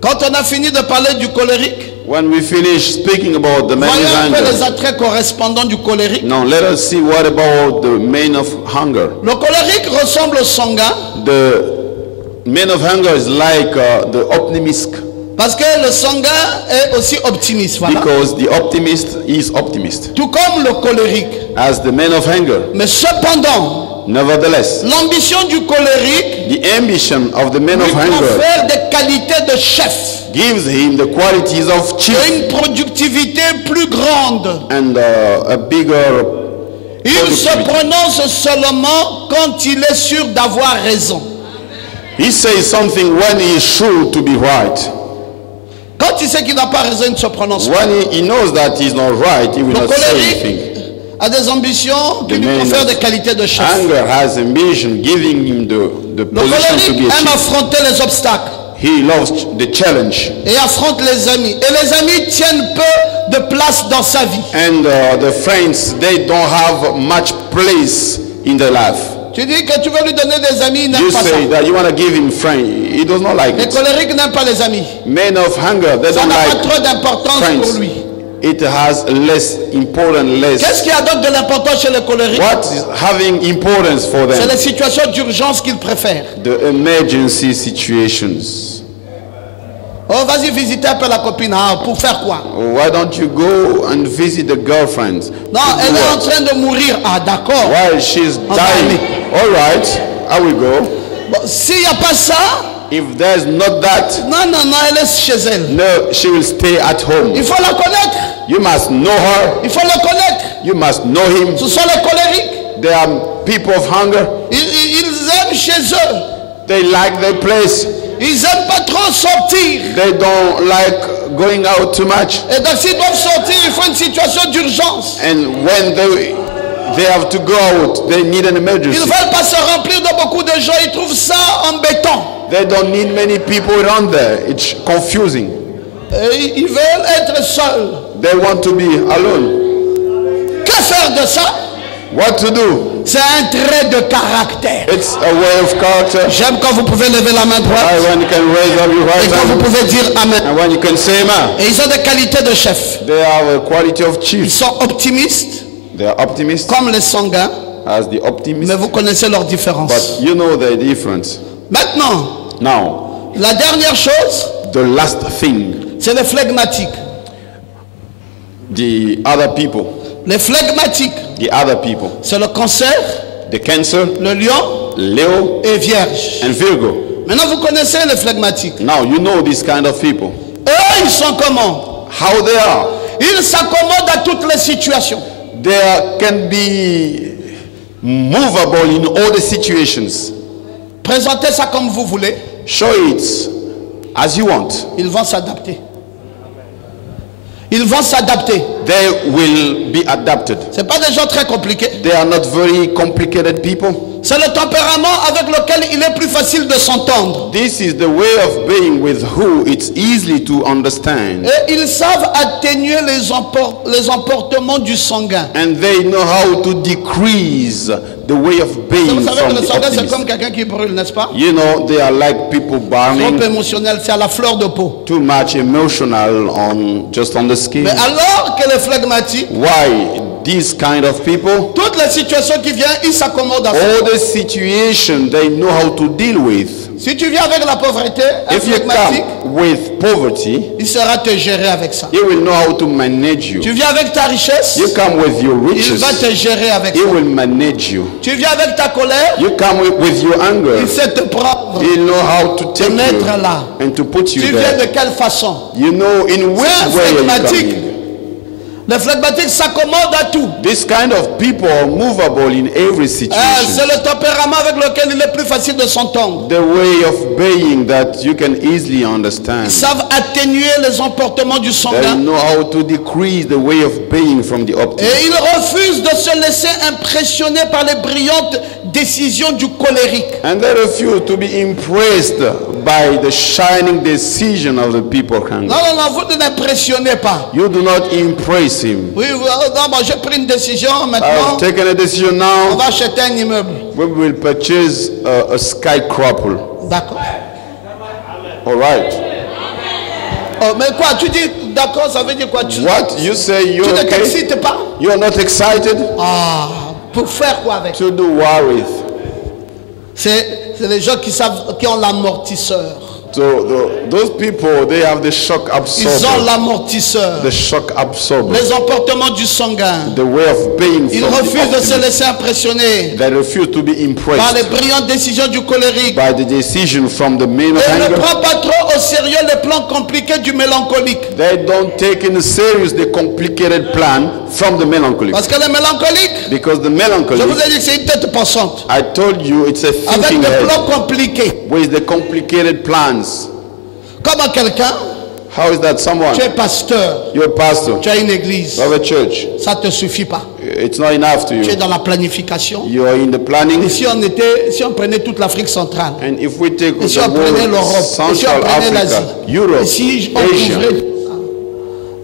quand on a fini de parler du colérique, when we finish speaking about the man voyons is un peu les anger. attraits correspondants du colérique. Now, let us see what about the man of hunger. Le colérique ressemble au sanguin The man of hunger is like the optimist, parce que le sanguin est aussi optimiste, voilà. because the optimist is optimist, Tout comme le colérique. as the man of hunger. Mais cependant, Nevertheless, l'ambition du colérique the ambition of the man lui of hunger confère des qualités de chef gives him the qualities of et chief une productivité plus grande. and a bigger. Il se prononce seulement quand il est sûr d'avoir raison. He says something when he is sure to be right. Quand il sait qu'il n'a pas raison, il ne se prononce pas. When he knows that he's not right, he will Le not say colérique anything. a des ambitions qui The lui man confèrent of des qualités de chef. Anger has ambition, giving him the Le position to colérique be a aime chief. affronter les obstacles He loves the challenge, et affronte les amis. Et les amis tiennent peu de place dans sa vie. and the friends, they don't have much place in their life. Tu dis que tu veux lui donner des amis, il n'aime You pas ça. say that you want to give him friends, he does not like Les it. colériques n'aiment pas les amis. Men of hunger, they Ça don't n'a pas like trop d'importance pour friends. lui. It has less important, less. Qu'est-ce qui a donc de l'importance chez les colériques? What is having importance for C'est them? les situations d'urgence qu'ils préfèrent. The emergency situations. Oh, vas-y visiter un peu la copine. Ah, pour faire quoi? Why don't you go and visit the girlfriend? Non, elle est en train de mourir. Ah, d'accord. While she's Okay. dying. All right, I will go. Bon, s'il n'y a pas ça, If there's not that, non, non, non, elle est chez elle. no, she will stay at home. Il faut la connaître. You must know her. Il faut le connaître. You must know him. Ce sont les colériques. They are people of hunger. Ils aiment chez eux. They like their place. Ils n'aiment pas trop sortir. They don't like going out too much. Et donc s'ils doivent sortir, il faut une situation d'urgence. And when they have to go out, they need an Ils ne emergency. veulent pas se remplir de beaucoup de gens. Ils trouvent ça embêtant. They don't need many people around there. It's confusing. Et ils veulent être seuls. They want to be alone. Que faire de ça? What to do? C'est un trait de caractère. It's a way of character. J'aime quand vous pouvez lever la main droite When you can raise up your et right quand vous hand, pouvez dire Amen. and when you can say amen. Et ils ont des qualités de chef. They have a quality of Ils chief. sont optimistes They are optimists, comme les sanguins, as the optimists, mais vous connaissez leur différence. but you know the difference. Maintenant, Now, la dernière chose, the last thing, c'est les flegmatiques. the other people, Les flegmatiques, c'est le cancer, the Cancer, le lion Leo, et vierge. and Virgo. Maintenant, vous connaissez les flegmatiques. Now, you know this kind of people. Eux, ils sont comment? How they are. Ils s'accommodent à toutes les situations. They can be movable in all the situations. Présentez ça comme vous voulez. Show it as you want. Ils vont s'adapter. Ils vont s'adapter. They will be adapted. Ce pas des gens très compliqués. They are not very complicated people. C'est le tempérament avec lequel il est plus facile de s'entendre. This is the way of being with who it's easy to understand. Et ils savent atténuer les emportements du sanguin. And they know how to decrease the way of being Vous savez from que le the sanguin c'est optimist. comme quelqu'un qui brûle, n'est-ce pas? You know, they are like people Trop burning, émotionnel, c'est à la fleur de peau. too much emotional just on the skin. Mais alors que les phlegmatiques, Why? These kind of people, toutes les situations qui viennent, ils s'accommodent à ça. all the situation they know how to deal with. Si tu viens avec la pauvreté, un If you phlegmatique, come with poverty, il saura te gérer avec ça. he will know how to manage Tu you. viens avec ta richesse, You come with your il riches, va te gérer avec he ça. will manage you. Tu viens avec ta colère, You come with your anger, il sait te prendre, he know how to te take mettre you là. and to put Tu you viens there. de quelle façon? You know in which C'est un way you phlegmatique. come. Les phlegmatiques s'accommodent à tout. This kind of people are movable in every C'est situation. le tempérament avec lequel il est plus facile de s'entendre. The way of being that you can easily Ils understand. savent atténuer les emportements du They sanguin. know how to decrease the way of being from the optimist. Et ils refusent de se laisser impressionner par les brillantes décisions du colérique. And they refuse to be impressed by the shining decision of the people hungry. Non, non, non, vous ne l'impressionnez pas. You do not impress him. Oui, non, moi j'ai pris une décision I've maintenant. taken a decision On now. va acheter un immeuble. We will purchase a skyscraper. D'accord. All right. Oh, mais quoi, tu dis d'accord, ça veut dire quoi? Tu What you say? tu You're ne okay? t'excites pas? You're not excited? Ah, pour faire quoi avec? To do what with? C'est les gens qui savent, qui ont l'amortisseur. So those people, they have the shock Ils ont absorber. l'amortisseur. The shock absorber. Les emportements du sanguin. The way of being Ils from the refusent de se optimist. laisser impressionner They refuse to be par les impressed brillantes décisions du colérique. by the decision from the man of Et ne anger. prend pas trop au sérieux les plans compliqués du mélancolique. They don't take in serious the complicated plan from the melancholic. Parce que le mélancolique, Because the je vous melancholic, ai dit que c'est une tête pensante. I told you, it's a Avec thinking des head plans compliqués. with the complicated plans. Comme à quelqu'un, How is that someone? tu es pasteur, You're a pastor. tu as une église. You have a church. Ça ne te suffit pas. It's not enough to Tu es you. dans la planification. You are in the planning. Et si on prenait toute l'Afrique centrale, And if we take et si the on prenait world, l'Europe, et si on Central prenait l'Asie, Africa, Europe, et si on Asia, couvrait tout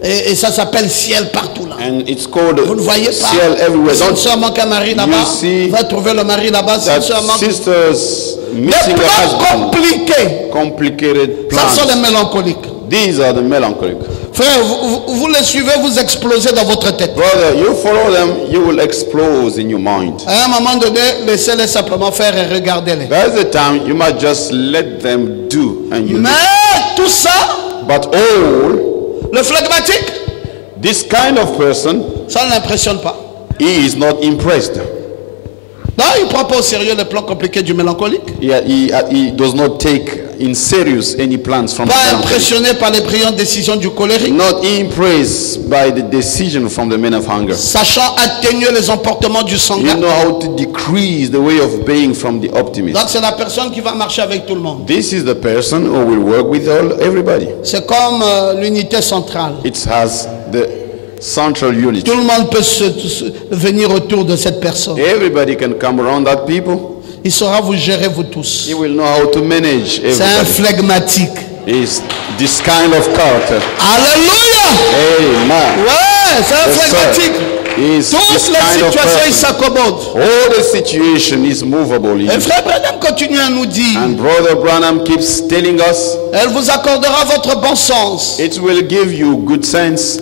ça, et ça s'appelle ciel partout là. and it's called Vous ne voyez pas. ciel everywhere. Si une Don't soeur manque un mari là-bas, you see va trouver le mari là-bas. Si une that soeur manque sisters des missing a plans husband, compliqués. complicated Ça sont les plans. mélancoliques. These are the melancholic. Frère, vous les suivez, vous explosez dans votre tête. Brother, you follow them, you will explode in your mind. À un moment donné, laissez-les simplement faire et regardez-les. There's a time you must just let them do and you Mais tout ça, But all, le phlegmatique, this kind of person, ça ne l'impressionne pas. he is not impressed. Non, il ne prend pas au sérieux les plans compliqués du mélancolique. He does not take in serious any plans from the Pas melancholic. impressionné par les brillantes décisions du colérique. Not impressed by the decision from the man of hunger. Sachant atténuer les emportements du You sanguin. know how to decrease the way of being from the optimist. Donc c'est la personne qui va marcher avec tout le monde. This is the person who will work with everybody. C'est comme l'unité centrale. It has the central unity. Tout le monde peut venir autour de cette personne. Everybody can come around that people. Il saura vous gérer vous tous. He will know how to manage C'est un everybody. phlegmatique. Is this kind of character. Alléluia! Amen. Ouais, c'est un Yes, sir. phlegmatique. Is Toutes this les kind of situations, il person. s'accommode. All the situation is movable. Et frère Branham continue à nous dire, And Brother Branham keeps telling us, elle vous accordera votre bon sens. it will give you good sense.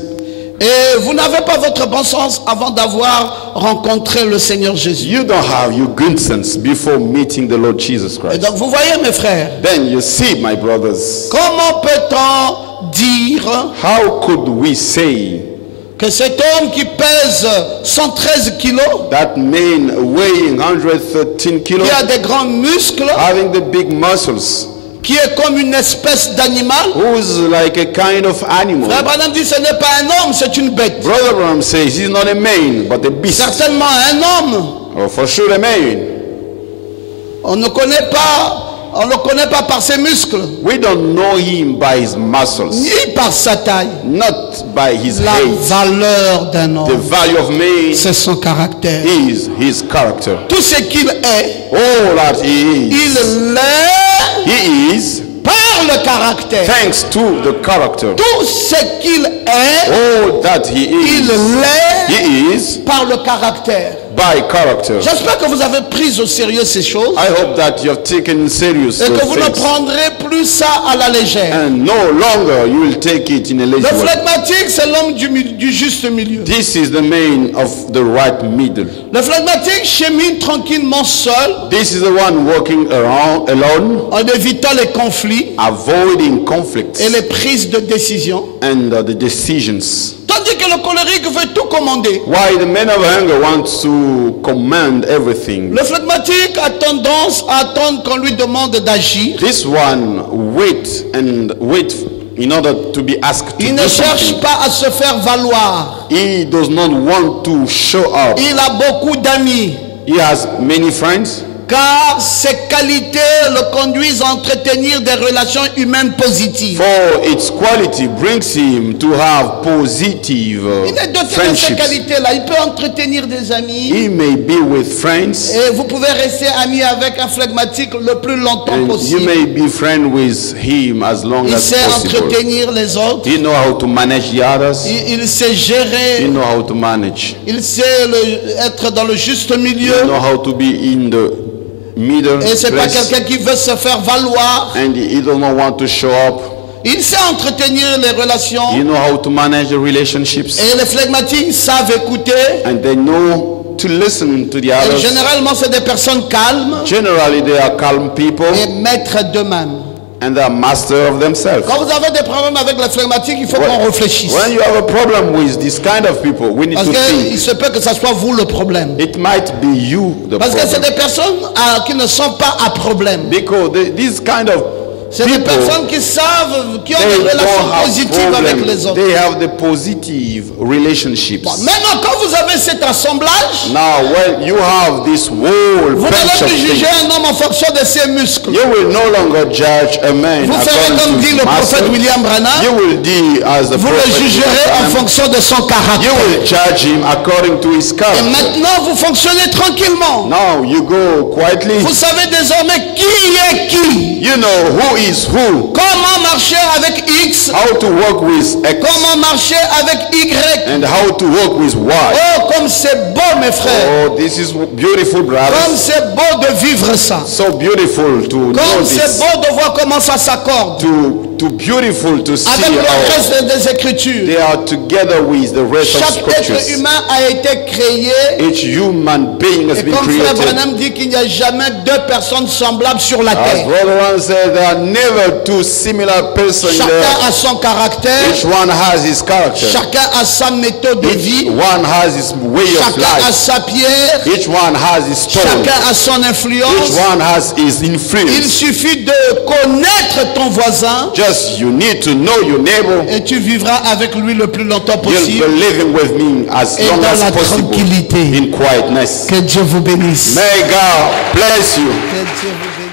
Et vous n'avez pas votre bon sens avant d'avoir rencontré le Seigneur Jésus. You don't have your good sense before meeting the Lord Jesus Et Christ. donc vous voyez mes frères, Then you see, my brothers, comment peut-on dire how could we say que cet homme qui pèse 113 kilos, that man weighing 113 kilos, qui a des grands muscles, having the big muscles, qui est comme une espèce d'animal, who's like a kind of animal? Frère Branham dit ce n'est pas un homme, c'est une bête. Brother Branham says he's not a man, but a beast. Certainement un homme. Oh, for sure a man. On ne connaît pas On ne le connaît pas par ses muscles, We don't know him by his muscles, ni par sa taille. not by his La height. valeur d'un The homme, value of man c'est son caractère. is his character. Tout ce qu'il est, All that he il is, l'est he is par le caractère. thanks to the character. Tout ce qu'il est, All that he il is, l'est he is par le caractère. by character. J'espère que vous avez pris au sérieux ces choses I hope that you have taken serious et que those vous ne things, prendrez plus ça à la légère. and no longer you will take it in a lazy Le way. phlegmatique, c'est l'homme du juste milieu. This is the man of the right middle. Le phlegmatique chemine tranquillement seul This is the one walking around alone, en évitant les conflits avoiding conflicts et les prises de décision. and the decisions. Tandis que le colérique veut tout commander. Why the man of anger wants to command everything. Le phlegmatique a tendance à attendre qu'on lui demande d'agir. This one wait in order to be asked to Il do ne cherche something. pas à se faire valoir. He does not want to show up. Il a beaucoup d'amis, He has many friends car ses qualités le conduisent à entretenir des relations humaines positives. for its quality brings him to have positive Il est doté de ces friendships. qualités-là. Il peut entretenir des amis. He may be with friends Et vous pouvez rester ami avec un phlegmatique le plus longtemps and you possible. may be friend with him as long Il as sait possible. entretenir les autres. He know how to manage the others. Il sait He gérer. know how to manage. Il sait être dans le juste He milieu. know how to be in the middle Et c'est pas place. quelqu'un qui veut se faire valoir. And he does not want to show up. Il sait entretenir les relations. You know how to manage the relationships, Et les phlegmatiques savent écouter. and they know to listen to the Et others. généralement, c'est des personnes calmes Generally, they are calm people, et maîtres d'eux-mêmes. and they are master of themselves. Quand vous avez des problèmes avec les phlegmatiques, il faut qu'on réfléchisse. When you have a problem with this kind of people, we need Parce to qu'il think. se peut que ce soit vous le problème. It might be you the Parce que c'est problem. des personnes qui ne sont pas à problème. Because these kind of C'est des people, personnes qui savent, qui ont they des relations don't have positives avec les problem. autres. They have the positive relationships. Maintenant, quand vous avez cet assemblage, Now, when you have this whole vous bunch n'allez of plus juger things, un homme en fonction de ses muscles. you will no longer judge a man Vous ferez according comme to dit his le prophète muscle. William Branham. You will deal as the Vous le prophet jugerez en William. fonction de son You caractère. will judge him according to his Et character. maintenant, vous fonctionnez tranquillement. Now you go quietly. Vous savez désormais qui est qui. You know who is who. Comment marcher avec X. How to work with X Comment marcher avec Y. and how to work with Y. Oh, comme c'est beau, mes frères. Oh, this is beautiful, Comme brothers. c'est beau de vivre ça. So beautiful to know Comme c'est this. beau de voir comment ça s'accorde To beautiful to see avec le how reste des Écritures. they are together with the rest of Chaque être scriptures. humain a été créé. Each human being has Et been comme Frère created. Branham dit qu'il n'y a jamais deux personnes semblables sur la As terre. Brother One said, there are never two similar persons Chacun there. a son caractère. Each one has his character. Chacun a sa méthode de Each vie. one has his way of Chacun a life. sa pierre. Each one has his stone. Chacun a son Each influence. one has his Il influence. suffit de connaître ton voisin Just you need to know your neighbor. et tu vivras avec lui le plus longtemps You'll possible. be living with me as Et long dans la as possible tranquillité. in quietness. Que Dieu vous bénisse. May God bless you. Que Dieu vous bénisse.